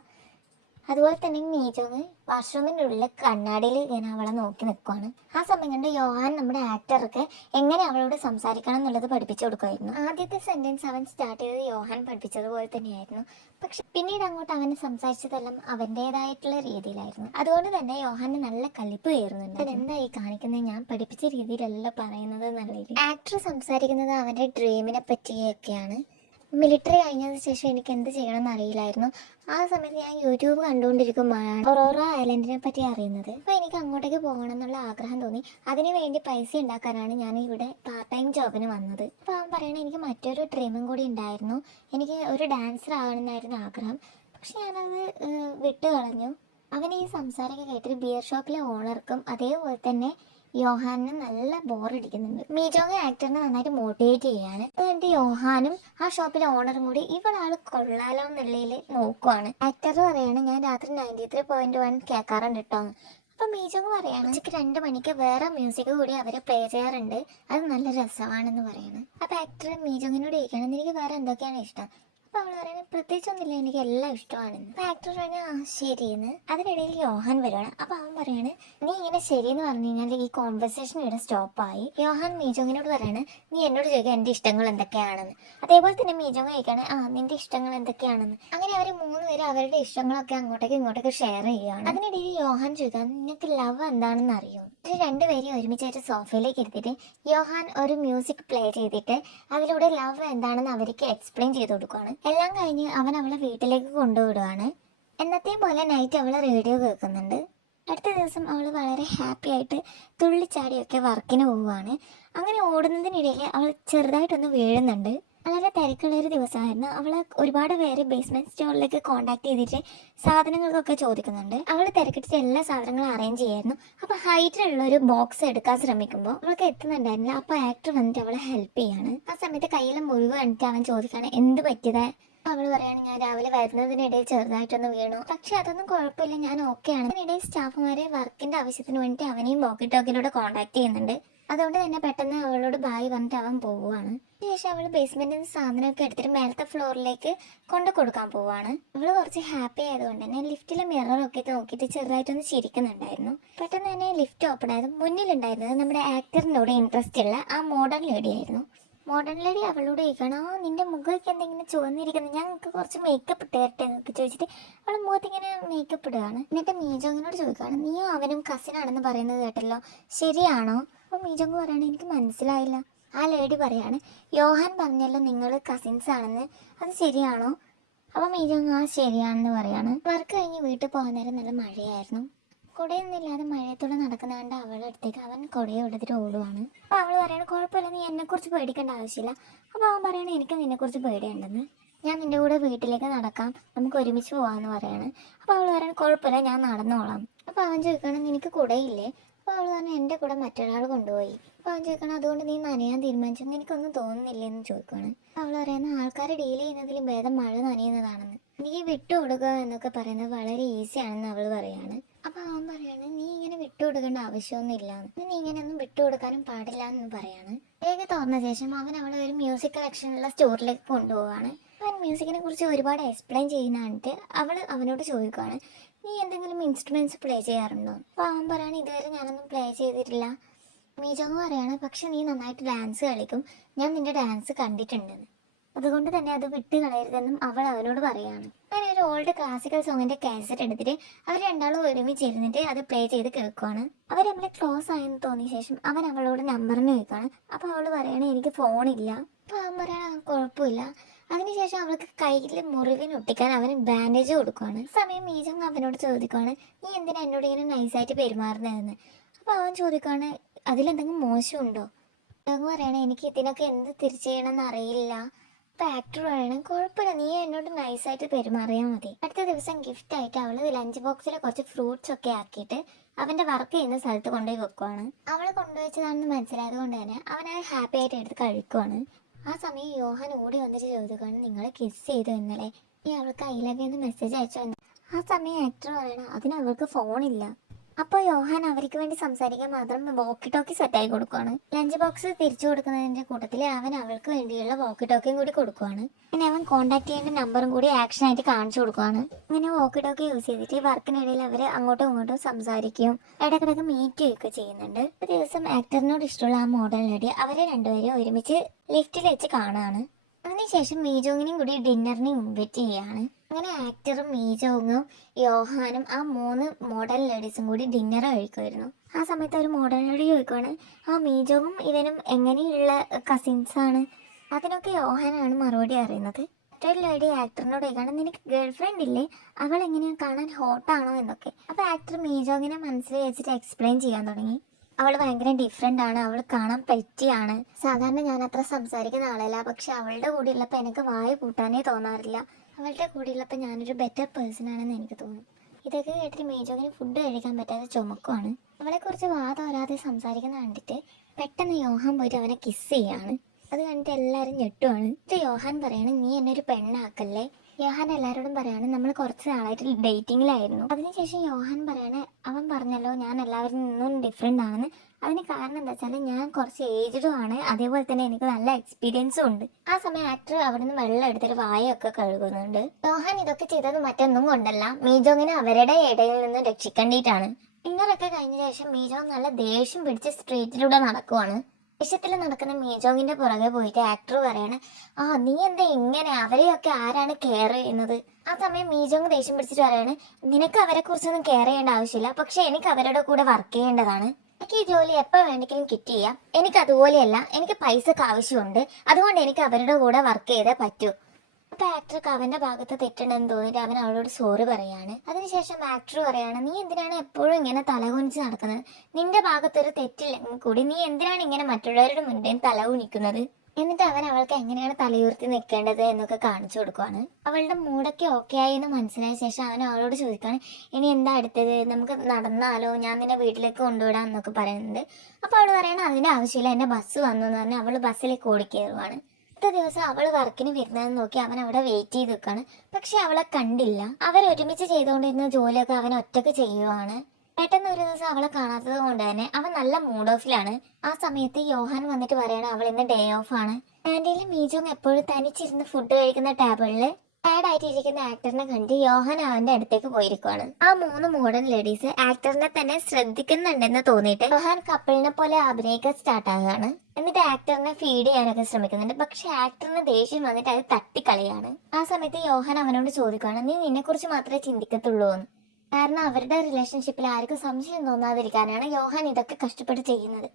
അതുപോലെ തന്നെ മീജോങ് വാഷ്റൂമിൻ്റെ ഉള്ളിൽ കണ്ണാടിയിൽ ഇങ്ങനെ അവളെ നോക്കി നിൽക്കുവാണ്. ആ സമയം കണ്ട് യോഹാൻ നമ്മുടെ ആക്ടർക്ക് എങ്ങനെ അവളോട് സംസാരിക്കണം എന്നുള്ളത് പഠിപ്പിച്ചു കൊടുക്കുമായിരുന്നു. ആദ്യത്തെ സെന്റൻസ് അവൻ സ്റ്റാർട്ട് ചെയ്തത് യോഹാൻ പഠിപ്പിച്ചതുപോലെ തന്നെയായിരുന്നു. പക്ഷെ പിന്നീട് അങ്ങോട്ട് അവന് സംസാരിച്ചതെല്ലാം അവൻ്റെതായിട്ടുള്ള രീതിയിലായിരുന്നു. അതുകൊണ്ട് തന്നെ യോഹാന് നല്ല കലിപ്പ് കയറുന്നുണ്ട്. അതെന്താ ഈ കാണിക്കുന്നത്, ഞാൻ പഠിപ്പിച്ച രീതിയിലല്ല പറയുന്നത് എന്നുള്ള രീതി. ആക്ടർ സംസാരിക്കുന്നത് അവൻ്റെ ഡ്രീമിനെ പറ്റിയൊക്കെയാണ്. മിലിറ്ററി കഴിഞ്ഞതിന് ശേഷം എനിക്ക് എന്ത് ചെയ്യണമെന്ന് അറിയില്ലായിരുന്നു. ആ സമയത്ത് ഞാൻ യൂട്യൂബ് കണ്ടുകൊണ്ടിരിക്കുമ്പോഴാണ് ഒറോറ ഐലൻഡിനെ പറ്റി അറിയുന്നത്. അപ്പോൾ എനിക്ക് അങ്ങോട്ടേക്ക് പോകണം എന്നുള്ള ആഗ്രഹം തോന്നി. അതിന് വേണ്ടി പൈസ ഉണ്ടാക്കാനാണ് ഞാൻ ഇവിടെ പാർട്ട് ടൈം ജോബിന് വന്നത്. അപ്പോൾ അവൻ പറയണ എനിക്ക് മറ്റൊരു ഡ്രീമും കൂടി ഉണ്ടായിരുന്നു, എനിക്ക് ഒരു ഡാൻസർ ആകണമെന്നായിരുന്നു ആഗ്രഹം. പക്ഷെ ഞാനത് വിട്ടു കളഞ്ഞു. അവൻ ഈ സംസാരമൊക്കെ കേട്ടിട്ട് ബിയർ ഷോപ്പിലെ ഓണർക്കും അതേപോലെ തന്നെ യോഹാനും നല്ല ബോറടിക്കുന്നുണ്ട്. മീജോങ് ആക്ടറിനെ നന്നായിട്ട് മോട്ടിവേറ്റ് ചെയ്യാണ്. അതുകൊണ്ട് യോഹാനും ആ ഷോപ്പിലെ ഓണറും കൂടി ഇവളാള് കൊള്ളാലോ എന്നുള്ളതിൽ നോക്കുവാണ്. ആക്ടർ പറയാണ് ഞാൻ രാത്രി 93.1 കേൾക്കാറുണ്ട് കേട്ടോ. അപ്പൊ മീജോങ് പറയാണ് ഉച്ചയ്ക്ക് 2 മണിക്ക് വേറെ മ്യൂസിക് കൂടി അവര് പ്ലേ ചെയ്യാറുണ്ട്, അത് നല്ല രസമാണെന്ന് പറയാണ്. അപ്പൊ ആക്ടർ മീജോങ്ങിനോട് ചോദിക്കണം എനിക്ക് വേറെ എന്തൊക്കെയാണ് ഇഷ്ടം. അപ്പൊ അവൾ പറയുന്നത് പ്രത്യേകിച്ചൊന്നുമില്ല, എനിക്ക് എല്ലാം ഇഷ്ടമാണെന്ന്. അപ്പൊ ആക്ടർ പറഞ്ഞു ആ ശരിയെന്ന്. അതിനിടയിൽ യോഹാൻ വരുവാണ്. അപ്പൊ അവൻ പറയാണ് നീ ഇങ്ങനെ ശരിയെന്ന് പറഞ്ഞു കഴിഞ്ഞാൽ ഈ കോൺവെർസേഷൻ ഇവിടെ സ്റ്റോപ്പായി. യോഹാൻ മീജോങ്ങിനോട് പറയാണ് നീ എന്നോട് ചോദിക്കുക എന്റെ ഇഷ്ടങ്ങൾ എന്തൊക്കെയാണെന്ന്. അതേപോലെ തന്നെ മീജോങ് ചോദിക്കാണ് ആ നിന്റെ ഇഷ്ടങ്ങൾ എന്തൊക്കെയാണെന്ന്. അങ്ങനെ അവർ 3 പേര് അവരുടെ ഇഷ്ടങ്ങളൊക്കെ അങ്ങോട്ടേക്ക് ഇങ്ങോട്ടേക്ക് ഷെയർ ചെയ്യുകയാണ്. അതിനിടയിൽ യോഹാൻ ചോദിക്കാൻ നിങ്ങൾക്ക് ലവ് എന്താണെന്ന് അറിയോ. 2 പേരെയും ഒരുമിച്ചായിട്ട് സോഫയിലേക്ക് ഇരുത്തിയിട്ട് യോഹാൻ ഒരു മ്യൂസിക് പ്ലേ ചെയ്തിട്ട് അതിലൂടെ ലവ് എന്താണെന്ന് അവർക്ക് എക്സ്പ്ലെയിൻ ചെയ്ത് കൊടുക്കുകയാണ്. എല്ലാം കഴിഞ്ഞ് അവൻ അവളെ വീട്ടിലേക്ക് കൊണ്ടുവിടുവാണ്. എന്നത്തെ പോലെ നൈറ്റ് അവൾ റേഡിയോ കേൾക്കുന്നുണ്ട്. അടുത്ത ദിവസം അവൾ വളരെ ഹാപ്പി ആയിട്ട് തുള്ളിച്ചാടിയൊക്കെ വർക്കിന് പോവുകയാണ്. അങ്ങനെ ഓടുന്നതിനിടയിൽ അവൾ ചെറുതായിട്ടൊന്ന് വീഴുന്നുണ്ട്. വളരെ തിരക്കുള്ളൊരു ദിവസമായിരുന്നു. അവൾ ഒരുപാട് പേര് ബേസ്മെന്റ് സ്റ്റോറിലേക്ക് കോൺടാക്ട് ചെയ്തിട്ട് സാധനങ്ങൾക്കൊക്കെ ചോദിക്കുന്നുണ്ട്. അവൾ തിരക്കിട്ട് എല്ലാ സാധനങ്ങളും അറേഞ്ച് ചെയ്യായിരുന്നു. അപ്പൊ ഹൈറ്റിലുള്ള ഒരു ബോക്സ് എടുക്കാൻ ശ്രമിക്കുമ്പോൾ അവൾക്ക് എത്തുന്നുണ്ടായിരുന്നില്ല. അപ്പൊ ആക്ടർ വന്നിട്ട് അവളെ ഹെൽപ്പ് ചെയ്യാണ്. ആ സമയത്ത് കയ്യിൽ മുറിവ് കണ്ടിട്ട് അവൻ ചോദിക്കാണ് എന്ത് പറ്റിയതാ. അവള് പറയാണ് ഞാൻ രാവിലെ വരുന്നതിനിടയിൽ ചെറുതായിട്ടൊന്ന് വീണു, പക്ഷെ അതൊന്നും കുഴപ്പമില്ല, ഞാൻ ഓക്കെയാണ്. അതിനിടയിൽ സ്റ്റാഫുമാരെ വർക്കിന്റെ ആവശ്യത്തിന് വേണ്ടി അവനെയും വോക്കി ടോക്കിലൂടെ കോൺടാക്ട് ചെയ്യുന്നുണ്ട്. അതുകൊണ്ട് തന്നെ പെട്ടെന്ന് അവളോട് ബായ് പറഞ്ഞിട്ട് അവൻ പോവുകയാണ്. ശേഷം അവൾ ബേസ്മെന്റിൽ നിന്ന് സാധനമൊക്കെ എടുത്തിട്ട് മേലത്തെ ഫ്ലോറിലേക്ക് കൊണ്ടു കൊടുക്കാൻ പോവാണ്. അവള് കുറച്ച് ഹാപ്പി ആയതുകൊണ്ട് തന്നെ ലിഫ്റ്റിലെ മിററൊക്കെ നോക്കിയിട്ട് ചെറുതായിട്ടൊന്ന് ചിരിക്കുന്നുണ്ടായിരുന്നു. പെട്ടെന്ന് തന്നെ ലിഫ്റ്റ് ഓപ്പൺ ആയത് മുന്നിലുണ്ടായിരുന്നത് നമ്മുടെ ആക്ടറിനോട് ഇൻട്രസ്റ്റ് ഉള്ള ആ മോഡേൺ ലേഡി ആയിരുന്നു. മോഡേൺ ലേഡി അവളോട് ചോദിക്കണം നിന്റെ മുഖമൊക്കെ എന്തെങ്കിലും ചുവന്നിരിക്കുന്നത്, ഞങ്ങൾക്ക് കുറച്ച് മേക്കപ്പ് ഇട്ട് തരട്ടെ എന്നൊക്കെ ചോദിച്ചിട്ട് അവൾ മുഖത്തിങ്ങനെ മേക്കപ്പ് ഇടുകയാണ്. എന്നിട്ട് മീജോങ്ങിനോട് ചോദിക്കുകയാണ് നീയും അവനും കസിനാണെന്ന് പറയുന്നത് കേട്ടല്ലോ, ശരിയാണോ. അപ്പോൾ മീജോങ് പറയാണ് എനിക്ക് മനസ്സിലായില്ല. ആ ലേഡി പറയാണ് യോഹാൻ പറഞ്ഞല്ലോ നിങ്ങൾ കസിൻസ് ആണെന്ന്, അത് ശരിയാണോ. അപ്പോൾ മീജോങ് ആ ശരിയാണെന്ന് പറയാണ്. വർക്ക് കഴിഞ്ഞ് വീട്ടിൽ പോകാൻ നേരം നല്ല മഴയായിരുന്നു. കുടയൊന്നുമില്ലാതെ മഴയത്തൂടെ നടക്കുന്ന കണ്ട് അവളുടെ അടുത്തേക്ക് അവൻ കുടയെ എടുത്തിട്ട് ഓടുവാണ്. അപ്പോൾ അവൾ പറയണ കുഴപ്പമില്ല, നീ എന്നെക്കുറിച്ച് പേടിക്കേണ്ട ആവശ്യമില്ല. അപ്പോൾ അവൻ പറയണേ എനിക്ക് നിന്നെക്കുറിച്ച് പേടിയുണ്ടെന്ന്, ഞാൻ നിൻ്റെ കൂടെ വീട്ടിലേക്ക് നടക്കാം, നമുക്ക് ഒരുമിച്ച് പോകാമെന്ന് പറയാണ്. അപ്പോൾ അവൾ പറയണ കുഴപ്പമില്ല, ഞാൻ നടന്നോളാം. അപ്പോൾ അവൻ ചോദിക്കണം നിനക്ക് കുടയില്ലേ. അപ്പോൾ അവൾ പറഞ്ഞു എൻ്റെ കൂടെ മറ്റൊരാൾ കൊണ്ടുപോയി. അപ്പോൾ അവൻ ചോദിക്കണം അതുകൊണ്ട് നീ നനയാൻ തീരുമാനിച്ചെന്ന് എനിക്കൊന്നും തോന്നുന്നില്ലെന്ന് ചോദിക്കുകയാണ്. അവൾ പറയുന്ന ആൾക്കാർ ഡീൽ ചെയ്യുന്നതിലും ഭേദം മഴ നനയുന്നതാണെന്ന്, നീ വിട്ടുകൊടുക്കുക എന്നൊക്കെ പറയുന്നത് വളരെ ഈസി ആണെന്ന് അവൾ പറയാണ്. അപ്പോൾ അവൻ പറയാണ് നീ ഇങ്ങനെ വിട്ടുകൊടുക്കേണ്ട ആവശ്യമൊന്നും ഇല്ലാന്ന്, നീ ഇങ്ങനെയൊന്നും വിട്ടുകൊടുക്കാനും പാടില്ല എന്ന് പറയാണ്. വേഗം തുറന്ന ശേഷം അവൻ അവളെ ഒരു മ്യൂസിക് കളക്ഷനുള്ള സ്റ്റോറിലേക്ക് കൊണ്ടുപോവാണ്. അവൻ മ്യൂസിക്കിനെ കുറിച്ച് ഒരുപാട് എക്സ്പ്ലെയിൻ ചെയ്യുന്നതായിട്ട് അവൾ അവനോട് ചോദിക്കുകയാണ് നീ എന്തെങ്കിലും ഇൻസ്ട്രുമെന്റ്സ് പ്ലേ ചെയ്യാറുണ്ടോ? അപ്പോൾ അവൻ പറയാണ് ഇതുവരെ ഞാനൊന്നും പ്ലേ ചെയ്തിട്ടില്ല. മീജോങ് പറയാണ് പക്ഷെ നീ നന്നായിട്ട് ഡാൻസ് കളിക്കും, ഞാൻ നിന്റെ ഡാൻസ് കണ്ടിട്ടുണ്ടെന്ന്, അതുകൊണ്ട് തന്നെ അത് വിട്ട് കളയരുതെന്നും അവൾ അവനോട് പറയാണ്. അങ്ങനെ ഒരു ഓൾഡ് ക്ലാസിക്കൽ സോങ്ങിന്റെ കാസറ്റ് എടുത്തിട്ട് അവർ രണ്ടാളും ഒരുമിച്ചിരുന്നിട്ട് അത് പ്ലേ ചെയ്ത് കേൾക്കുവാണ്. അവർ നമ്മളെ ക്ലോസ് ആയെന്ന് തോന്നിയ ശേഷം അവൻ അവളോട് നമ്പറിന് ചോദിക്കുകയാണ്. അപ്പോൾ അവൾ പറയണേ എനിക്ക് ഫോണില്ല. അപ്പോൾ അവൻ പറയണ കുഴപ്പമില്ല. അതിനുശേഷം അവൾക്ക് കയ്യിൽ മുറിവിന് ഒട്ടിക്കാൻ അവന് ബാൻഡേജ് കൊടുക്കുവാണ്. സമയം മീജങ് അവനോട് ചോദിക്കുവാണ് നീ എന്തിനാ എന്നോട് ഇങ്ങനെ നൈസായിട്ട് പെരുമാറുന്നതെന്ന്. അപ്പോൾ അവൻ ചോദിക്കുവാണ് അതിലെന്തെങ്കിലും മോശമുണ്ടോ? മീജങ് പറയണേ എനിക്ക് ഇതിനൊക്കെ എന്ത് തിരിച്ചു ചെയ്യണമെന്ന് അറിയില്ല. അപ്പോൾ ആക്ടർ പറയണേ കുഴപ്പമില്ല, നീ എന്നോട് നൈസായിട്ട് പെരുമാറിയാൽ മതി. അടുത്ത ദിവസം ഗിഫ്റ്റ് ആയിട്ട് അവള് ലഞ്ച് ബോക്സിൽ കുറച്ച് ഫ്രൂട്ട്സ് ഒക്കെ ആക്കിയിട്ട് അവന്റെ വർക്ക് ചെയ്യുന്ന സ്ഥലത്ത് കൊണ്ടുപോയി വെക്കുവാണ്. അവള് കൊണ്ടുവച്ചതാണെന്ന് മനസ്സിലായത് കൊണ്ട് തന്നെ അവനത് ഹാപ്പി ആയിട്ട് എടുത്ത് കഴിക്കുവാണ്. ആ സമയം യോഹാൻ ഓടി വന്നിട്ട് ചോദിക്കുകയാണ് നിങ്ങൾ കിസ് ചെയ്തു ഇന്നലെ, ഈ അവൾക്ക് ഐ ലവ് യു എന്ന് മെസ്സേജ് അയച്ചോ എന്ന്. ആ സമയം ആക്ടർ പറയണം അതിന് അവൾക്ക് ഫോണില്ല. അപ്പോൾ യോഹാൻ അവർക്ക് വേണ്ടി സംസാരിക്കാൻ മാത്രം വോക്കി ടോക്കി സെറ്റായി കൊടുക്കുവാണ്. ലഞ്ച് ബോക്സ് തിരിച്ചു കൊടുക്കുന്നതിന്റെ കൂട്ടത്തിൽ അവൻ അവൾക്ക് വേണ്ടിയുള്ള വോക്കി ടോക്കിയും കൂടി കൊടുക്കുവാണ്. പിന്നെ അവൻ കോൺടാക്ട് ചെയ്യേണ്ട നമ്പറും കൂടി ആക്ഷൻ ആയിട്ട് കാണിച്ചു കൊടുക്കുവാണ്. അങ്ങനെ വോക്കി ടോക്കി യൂസ് ചെയ്തിട്ട് വർക്കിനിടയിൽ അവർ അങ്ങോട്ടും ഇങ്ങോട്ടും സംസാരിക്കുകയും ഇടക്കിടക്ക് മീറ്റ് ചെയ്യുകയൊക്കെ ചെയ്യുന്നുണ്ട്. ഒരു ദിവസം ആക്ടറിനോട് ഇഷ്ടമുള്ള ആ മോഡൽ ലേഡി അവരെ രണ്ടുപേരും ഒരുമിച്ച് ലിഫ്റ്റിൽ വെച്ച് കാണുകയാണ്. അതിനുശേഷം മീജോങ്ങിനെയും കൂടി ഡിന്നറിന് ഇൻവൈറ്റ് ചെയ്യാണ്. അങ്ങനെ ആക്ടറും മീജോങ്ങും യോഹാനും ആ 3 മോഡൽ ലേഡീസും കൂടി ഡിന്നർ കഴിക്കുമായിരുന്നു. ആ സമയത്ത് ഒരു മോഡൽ ലേഡി ചോദിക്കുവാണ് ആ മീജോങ്ങും ഇവനും എങ്ങനെയുള്ള കസിൻസ് ആണ്? അതിനൊക്കെ യോഹാനാണ് മറുപടി അറിയുന്നത്. മറ്റൊരു ലേഡി ആക്ടറിനോട് ചോദിക്കുകയാണ് നിനക്ക് ഗേൾ ഫ്രണ്ട് ഇല്ലേ, അവൾ എങ്ങനെയാ കാണാൻ ഹോട്ടാണോ എന്നൊക്കെ. അപ്പോൾ ആക്ടർ മീജോങ്ങിനെ മനസ്സിൽ വെച്ചിട്ട് എക്സ്പ്ലെയിൻ ചെയ്യാൻ തുടങ്ങി. അവൾ ഭയങ്കര ഡിഫറെൻ്റ് ആണ്, അവൾ കാണാൻ പെറ്റിയാണ്, സാധാരണ ഞാൻ അത്ര സംസാരിക്കുന്ന ആളല്ല, പക്ഷെ അവളുടെ കൂടെ ഉള്ളപ്പോൾ എനിക്ക് വായ കൂട്ടാനേ തോന്നാറില്ല, അവളുടെ കൂടെ ഉള്ളപ്പോൾ ഞാനൊരു ബെറ്റർ പേഴ്സൺ ആണെന്ന് എനിക്ക് തോന്നും. ഇതൊക്കെ കേട്ടിട്ട് മീജോങ്ങിന് ഫുഡ് കഴിക്കാൻ പറ്റാതെ ചുമക്കുവാണ്. അവളെക്കുറിച്ച് വാതോരാതെ സംസാരിക്കുന്ന കണ്ടിട്ട് പെട്ടെന്ന് യോഹാൻ പോയിട്ട് അവനെ കിസ് ചെയ്യാണ്. അത് കണ്ടിട്ട് എല്ലാവരും ഞെട്ടുവാണ്. ഇത് യോഹാൻ പറയാണ് നീ എന്നെ ഒരു പെണ്ണാക്കല്ലേ. യോഹാൻ എല്ലാവരോടും പറയാണ് നമ്മൾ കുറച്ച് നാളായിട്ട് ഡേറ്റിങ്ങിലായിരുന്നു. അതിനുശേഷം യോഹാൻ പറയാണ് അവൻ പറഞ്ഞല്ലോ ഞാൻ എല്ലാവരിൽ നിന്നും ഡിഫറെൻ്റ് ആണെന്ന്, അതിന് കാരണം എന്താ വെച്ചാൽ ഞാൻ കുറച്ച് ഏജ്ഡും ആണ്, അതേപോലെ തന്നെ എനിക്ക് നല്ല എക്സ്പീരിയൻസും ഉണ്ട്. ആ സമയം ആക്ടർ അവിടെ നിന്ന് വെള്ളം എടുത്തിട്ട് വായൊക്കെ കഴുകുന്നുണ്ട്. യോഹാൻ ഇതൊക്കെ ചെയ്തത് മറ്റൊന്നും കൊണ്ടല്ല, മീജോങ്ങിനെ അവരുടെ ഇടയിൽ നിന്ന് രക്ഷിക്കേണ്ടിയിട്ടാണ്. ഡിന്നറൊക്കെ കഴിഞ്ഞ ശേഷം മീജോങ് നല്ല ദേഷ്യം പിടിച്ച് സ്ട്രീറ്റിലൂടെ നടക്കുവാണ്. ദേഷ്യത്തിൽ നടക്കുന്ന മീജോങ്ങിന്റെ പുറകെ പോയിട്ട് ആക്ടർ പറയാണ് ആ നീ എന്താ ഇങ്ങനെ, അവരെയൊക്കെ ആരാണ് കെയർ ചെയ്യുന്നത്? ആ സമയം മീജോങ് ദേഷ്യം പിടിച്ചിട്ട് പറയാണ് നിനക്ക് അവരെ കുറിച്ചൊന്നും കെയർ ചെയ്യേണ്ട ആവശ്യമില്ല, പക്ഷെ എനിക്ക് അവരുടെ കൂടെ വർക്ക് ചെയ്യേണ്ടതാണ്, എനിക്ക് ഈ ജോലി എപ്പോൾ വേണമെങ്കിലും കിറ്റ് ചെയ്യാം, എനിക്ക് അതുപോലെയല്ല, എനിക്ക് പൈസക്ക് ആവശ്യമുണ്ട്, അതുകൊണ്ട് എനിക്ക് അവരുടെ കൂടെ വർക്ക് ചെയ്തേ പറ്റൂ. അപ്പൊ ആക്ടർക്ക് അവന്റെ ഭാഗത്ത് തെറ്റുണ്ടെന്ന് തോന്നിയിട്ട് അവൻ അവളോട് സോറി പറയാണ്. അതിനുശേഷം ആക്ടർ പറയാണ് നീ എന്തിനാണ് എപ്പോഴും ഇങ്ങനെ തലകുനിച്ച് നടക്കുന്നത്, നിന്റെ ഭാഗത്തൊരു തെറ്റില്ലെങ്കിൽ കൂടി നീ എന്തിനാണ് ഇങ്ങനെ മറ്റുള്ളവരുടെ മുന്നിൽ തലകുനിക്കുന്നത്? എന്നിട്ട് അവൻ അവൾക്ക് എങ്ങനെയാണ് തലയുയർത്തി നിൽക്കേണ്ടത് എന്നൊക്കെ കാണിച്ചു കൊടുക്കുവാണ്. അവളുടെ മൂടൊക്കെ ഓക്കെ ആയി എന്ന് മനസ്സിലായ ശേഷം അവൻ അവളോട് ചോദിക്കുകയാണ് ഇനി എന്താ അടുത്തത്, നമുക്ക് നടന്നാലോ, ഞാൻ നിന്നെ വീട്ടിലേക്ക് കൊണ്ടുവിടാം എന്നൊക്കെ പറയുന്നുണ്ട്. അപ്പോൾ അവൾ പറയണ അതിന്റെ ആവശ്യമില്ല, എന്റെ ബസ് വന്നു എന്ന് പറഞ്ഞാൽ അവൾ ബസ്സിലേക്ക് ഓടിക്കയറുവാണ്. അടുത്ത ദിവസം അവൾ വർക്കിന് വരുന്നതെന്ന് നോക്കി അവൻ അവിടെ വെയിറ്റ് ചെയ്ത് നിൽക്കുകയാണ്. പക്ഷെ അവളെ കണ്ടില്ല. അവർ ഒരുമിച്ച് ചെയ്തുകൊണ്ടിരുന്ന ജോലിയൊക്കെ അവൻ ഒറ്റക്ക് ചെയ്യുവാണ്. പെട്ടെന്ന് ഒരു ദിവസം അവളെ കാണാത്തത് കൊണ്ട് തന്നെ അവൻ നല്ല മൂഡ് ഓഫിലാണ്. ആ സമയത്ത് യോഹാൻ വന്നിട്ട് പറയണ അവൾ ഇന്ന് ഡേ ഓഫ് ആണ്. ആന്റിയിലും മീജോങ് എപ്പോഴും തനിച്ചിരുന്ന് ഫുഡ് കഴിക്കുന്ന ടേബിളിൽ സാഡ് ആയിട്ടിരിക്കുന്ന ആക്ടറിനെ കണ്ട് യോഹാൻ അവന്റെ അടുത്തേക്ക് പോയിരിക്കുവാണ്. ആ 3 മോഡേൺ ലേഡീസ് ആക്ടറിനെ തന്നെ ശ്രദ്ധിക്കുന്നുണ്ടെന്ന് തോന്നിയിട്ട് യോഹാൻ കപ്പിളിനെ പോലെ അഭിനയിക്കാൻ സ്റ്റാർട്ട് ആകുകയാണ്. എന്നിട്ട് ആക്ടറിനെ ഫീഡ് ചെയ്യാനൊക്കെ ശ്രമിക്കുന്നുണ്ട്. പക്ഷെ ആക്ടറിന് ദേഷ്യം വന്നിട്ട് അത് തട്ടിക്കളയാണ്. ആ സമയത്ത് യോഹാൻ അവനോട് ചോദിക്കുകയാണ് നീ നിന്നെ കുറിച്ച് മാത്രമേ ചിന്തിക്കത്തുള്ളൂ എന്ന്. കാരണം അവരുടെ റിലേഷൻഷിപ്പിൽ ആർക്കും സംശയം തോന്നാതിരിക്കാനാണ് യോഹാൻ ഇതൊക്കെ കഷ്ടപ്പെട്ട് ചെയ്യുന്നത്.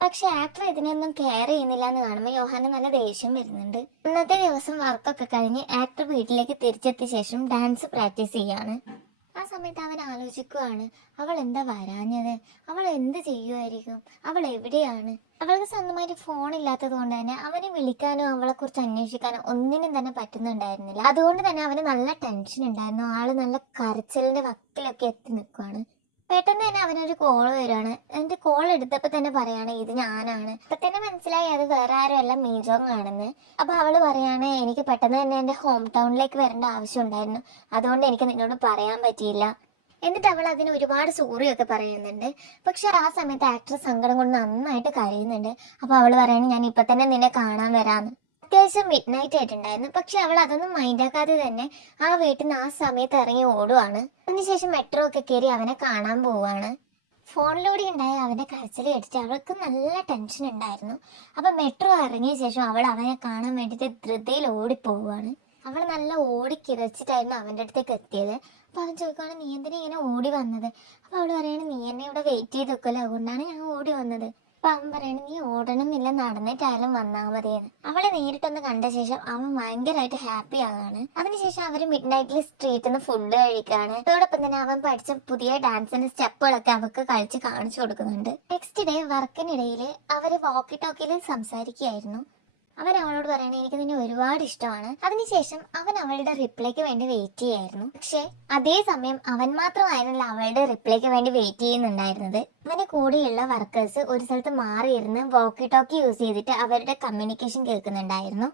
പക്ഷെ ആക്ടർ ഇതിനൊന്നും കെയർ ചെയ്യുന്നില്ല എന്ന് കാണുമ്പോൾ യോഹാന് നല്ല ദേഷ്യം വരുന്നുണ്ട്. ഇന്നത്തെ ദിവസം വർക്കൊക്കെ കഴിഞ്ഞ് ആക്ടർ വീട്ടിലേക്ക് തിരിച്ചെത്തിയ ശേഷം ഡാൻസ് പ്രാക്ടീസ് ചെയ്യാണ്. ആ സമയത്ത് അവൻ ആലോചിക്കുവാണ് അവൾ എന്താ വരാഞ്ഞത്, അവൾ എന്ത് ചെയ്യുമായിരിക്കും, അവൾ എവിടെയാണ്. അവൾക്ക് സ്വന്തമായിട്ട് ഫോൺ ഇല്ലാത്തത് കൊണ്ട് തന്നെ അവനെ വിളിക്കാനോ അവളെ കുറിച്ച് അന്വേഷിക്കാനോ ഒന്നിനും തന്നെ പറ്റുന്നുണ്ടായിരുന്നില്ല. അതുകൊണ്ട് തന്നെ അവന് നല്ല ടെൻഷൻ ഉണ്ടായിരുന്നു. ആള് നല്ല കരച്ചിലിന്റെ വക്കിലൊക്കെ എത്തി നിൽക്കുവാണ്. പെട്ടെന്ന് തന്നെ അവനൊരു കോൾ വരികയാണ്. എന്നിട്ട് കോൾ എടുത്തപ്പോൾ തന്നെ പറയാണ് ഇത് ഞാനാണ്. അപ്പൊ തന്നെ മനസ്സിലായി അത് വേറെ ആരും അല്ല മീജോങ് ആണെന്ന്. അപ്പൊ അവള് പറയാണ് എനിക്ക് പെട്ടെന്ന് തന്നെ എന്റെ ഹോം ടൗണിലേക്ക് വരേണ്ട ആവശ്യം ഉണ്ടായിരുന്നു, അതുകൊണ്ട് എനിക്ക് നിന്നോട് പറയാൻ പറ്റിയില്ല. എന്നിട്ട് അവൾ അതിന് ഒരുപാട് സോറിയൊക്കെ പറയുന്നുണ്ട്. പക്ഷെ ആ സമയത്ത് ആക്ടർ സങ്കടം കൊണ്ട് നന്നായിട്ട് കരയുന്നുണ്ട്. അപ്പൊ അവള് പറയാണ് ഞാൻ ഇപ്പൊ തന്നെ നിന്നെ കാണാൻ വരാന്ന്. അത്യാവശ്യം മിഡ് നൈറ്റ് ആയിട്ടുണ്ടായിരുന്നു. പക്ഷെ അവൾ അതൊന്നും മൈൻഡാക്കാതെ തന്നെ ആ വീട്ടിൽ നിന്ന് ആ സമയത്ത് ഇറങ്ങി ഓടുവാണ്. അതിനുശേഷം മെട്രോ ഒക്കെ കയറി അവനെ കാണാൻ പോവാണ്. ഫോണിലൂടെ ഉണ്ടായ അവന്റെ കരച്ചിൽ കേട്ടിട്ട് അവൾക്ക് നല്ല ടെൻഷൻ ഉണ്ടായിരുന്നു. അപ്പൊ മെട്രോ ഇറങ്ങിയ ശേഷം അവൾ അവനെ കാണാൻ വേണ്ടിയിട്ട് ധൃതിയിൽ ഓടിപ്പോവാണ്. അവൾ നല്ല ഓടി കിതച്ചിട്ടായിരുന്നു അവന്റെ അടുത്തേക്ക് എത്തിയത്. അപ്പൊ അവൻ ചോദിക്കുകയാണ് നീ എന്തിനാ ഇങ്ങനെ ഓടി വന്നത്? അപ്പൊ അവള് പറയാണ് നീ എന്നെ ഇവിടെ വെയിറ്റ് ചെയ്ത് വെക്കല്ലോ, അതുകൊണ്ടാണ് ഞാൻ ഓടി വന്നത്. അപ്പൊ അവൻ പറയണ നീ ഓടണമെന്നില്ല, നടന്നിട്ടായാലും വന്നാൽ മതിയെന്ന്. അവളെ നേരിട്ടൊന്ന് കണ്ട ശേഷം അവൻ ഭയങ്കരമായിട്ട് ഹാപ്പി ആകാണ്. അതിനുശേഷം അവര് മിഡ് നൈറ്റിൽ സ്ട്രീറ്റിൽ നിന്ന് ഫുഡ് കഴിക്കാണ്. അതോടൊപ്പം തന്നെ അവൻ പഠിച്ച പുതിയ ഡാൻസിന്റെ സ്റ്റെപ്പുകളൊക്കെ അവർക്ക് കളിച്ച് കാണിച്ചു കൊടുക്കുന്നുണ്ട്. നെക്സ്റ്റ് ഡേ വർക്കിനിടയിൽ അവര് വാക്കി ടോക്കിയിൽ സംസാരിക്കുകയായിരുന്നു. അവൻ അവളോട് പറയണേ എനിക്ക് നിന്നെ ഒരുപാട് ഇഷ്ടമാണ്. അതിനുശേഷം അവൻ അവളുടെ റിപ്ലൈക്ക് വേണ്ടി വെയിറ്റ് ചെയ്യായിരുന്നു. പക്ഷെ അതേ സമയം അവൻ മാത്രമായിരുന്നില്ല അവളുടെ റിപ്ലൈക്ക് വേണ്ടി വെയിറ്റ് ചെയ്യുന്നുണ്ടായിരുന്നത്. അവന്റെ കൂടെയുള്ള വർക്കേഴ്സ് ഒരു സ്ഥലത്ത് മാറിയിരുന്ന് വോക്കി ടോക്കി യൂസ് ചെയ്തിട്ട് അവരുടെ കമ്മ്യൂണിക്കേഷൻ കേൾക്കുന്നുണ്ടായിരുന്നു.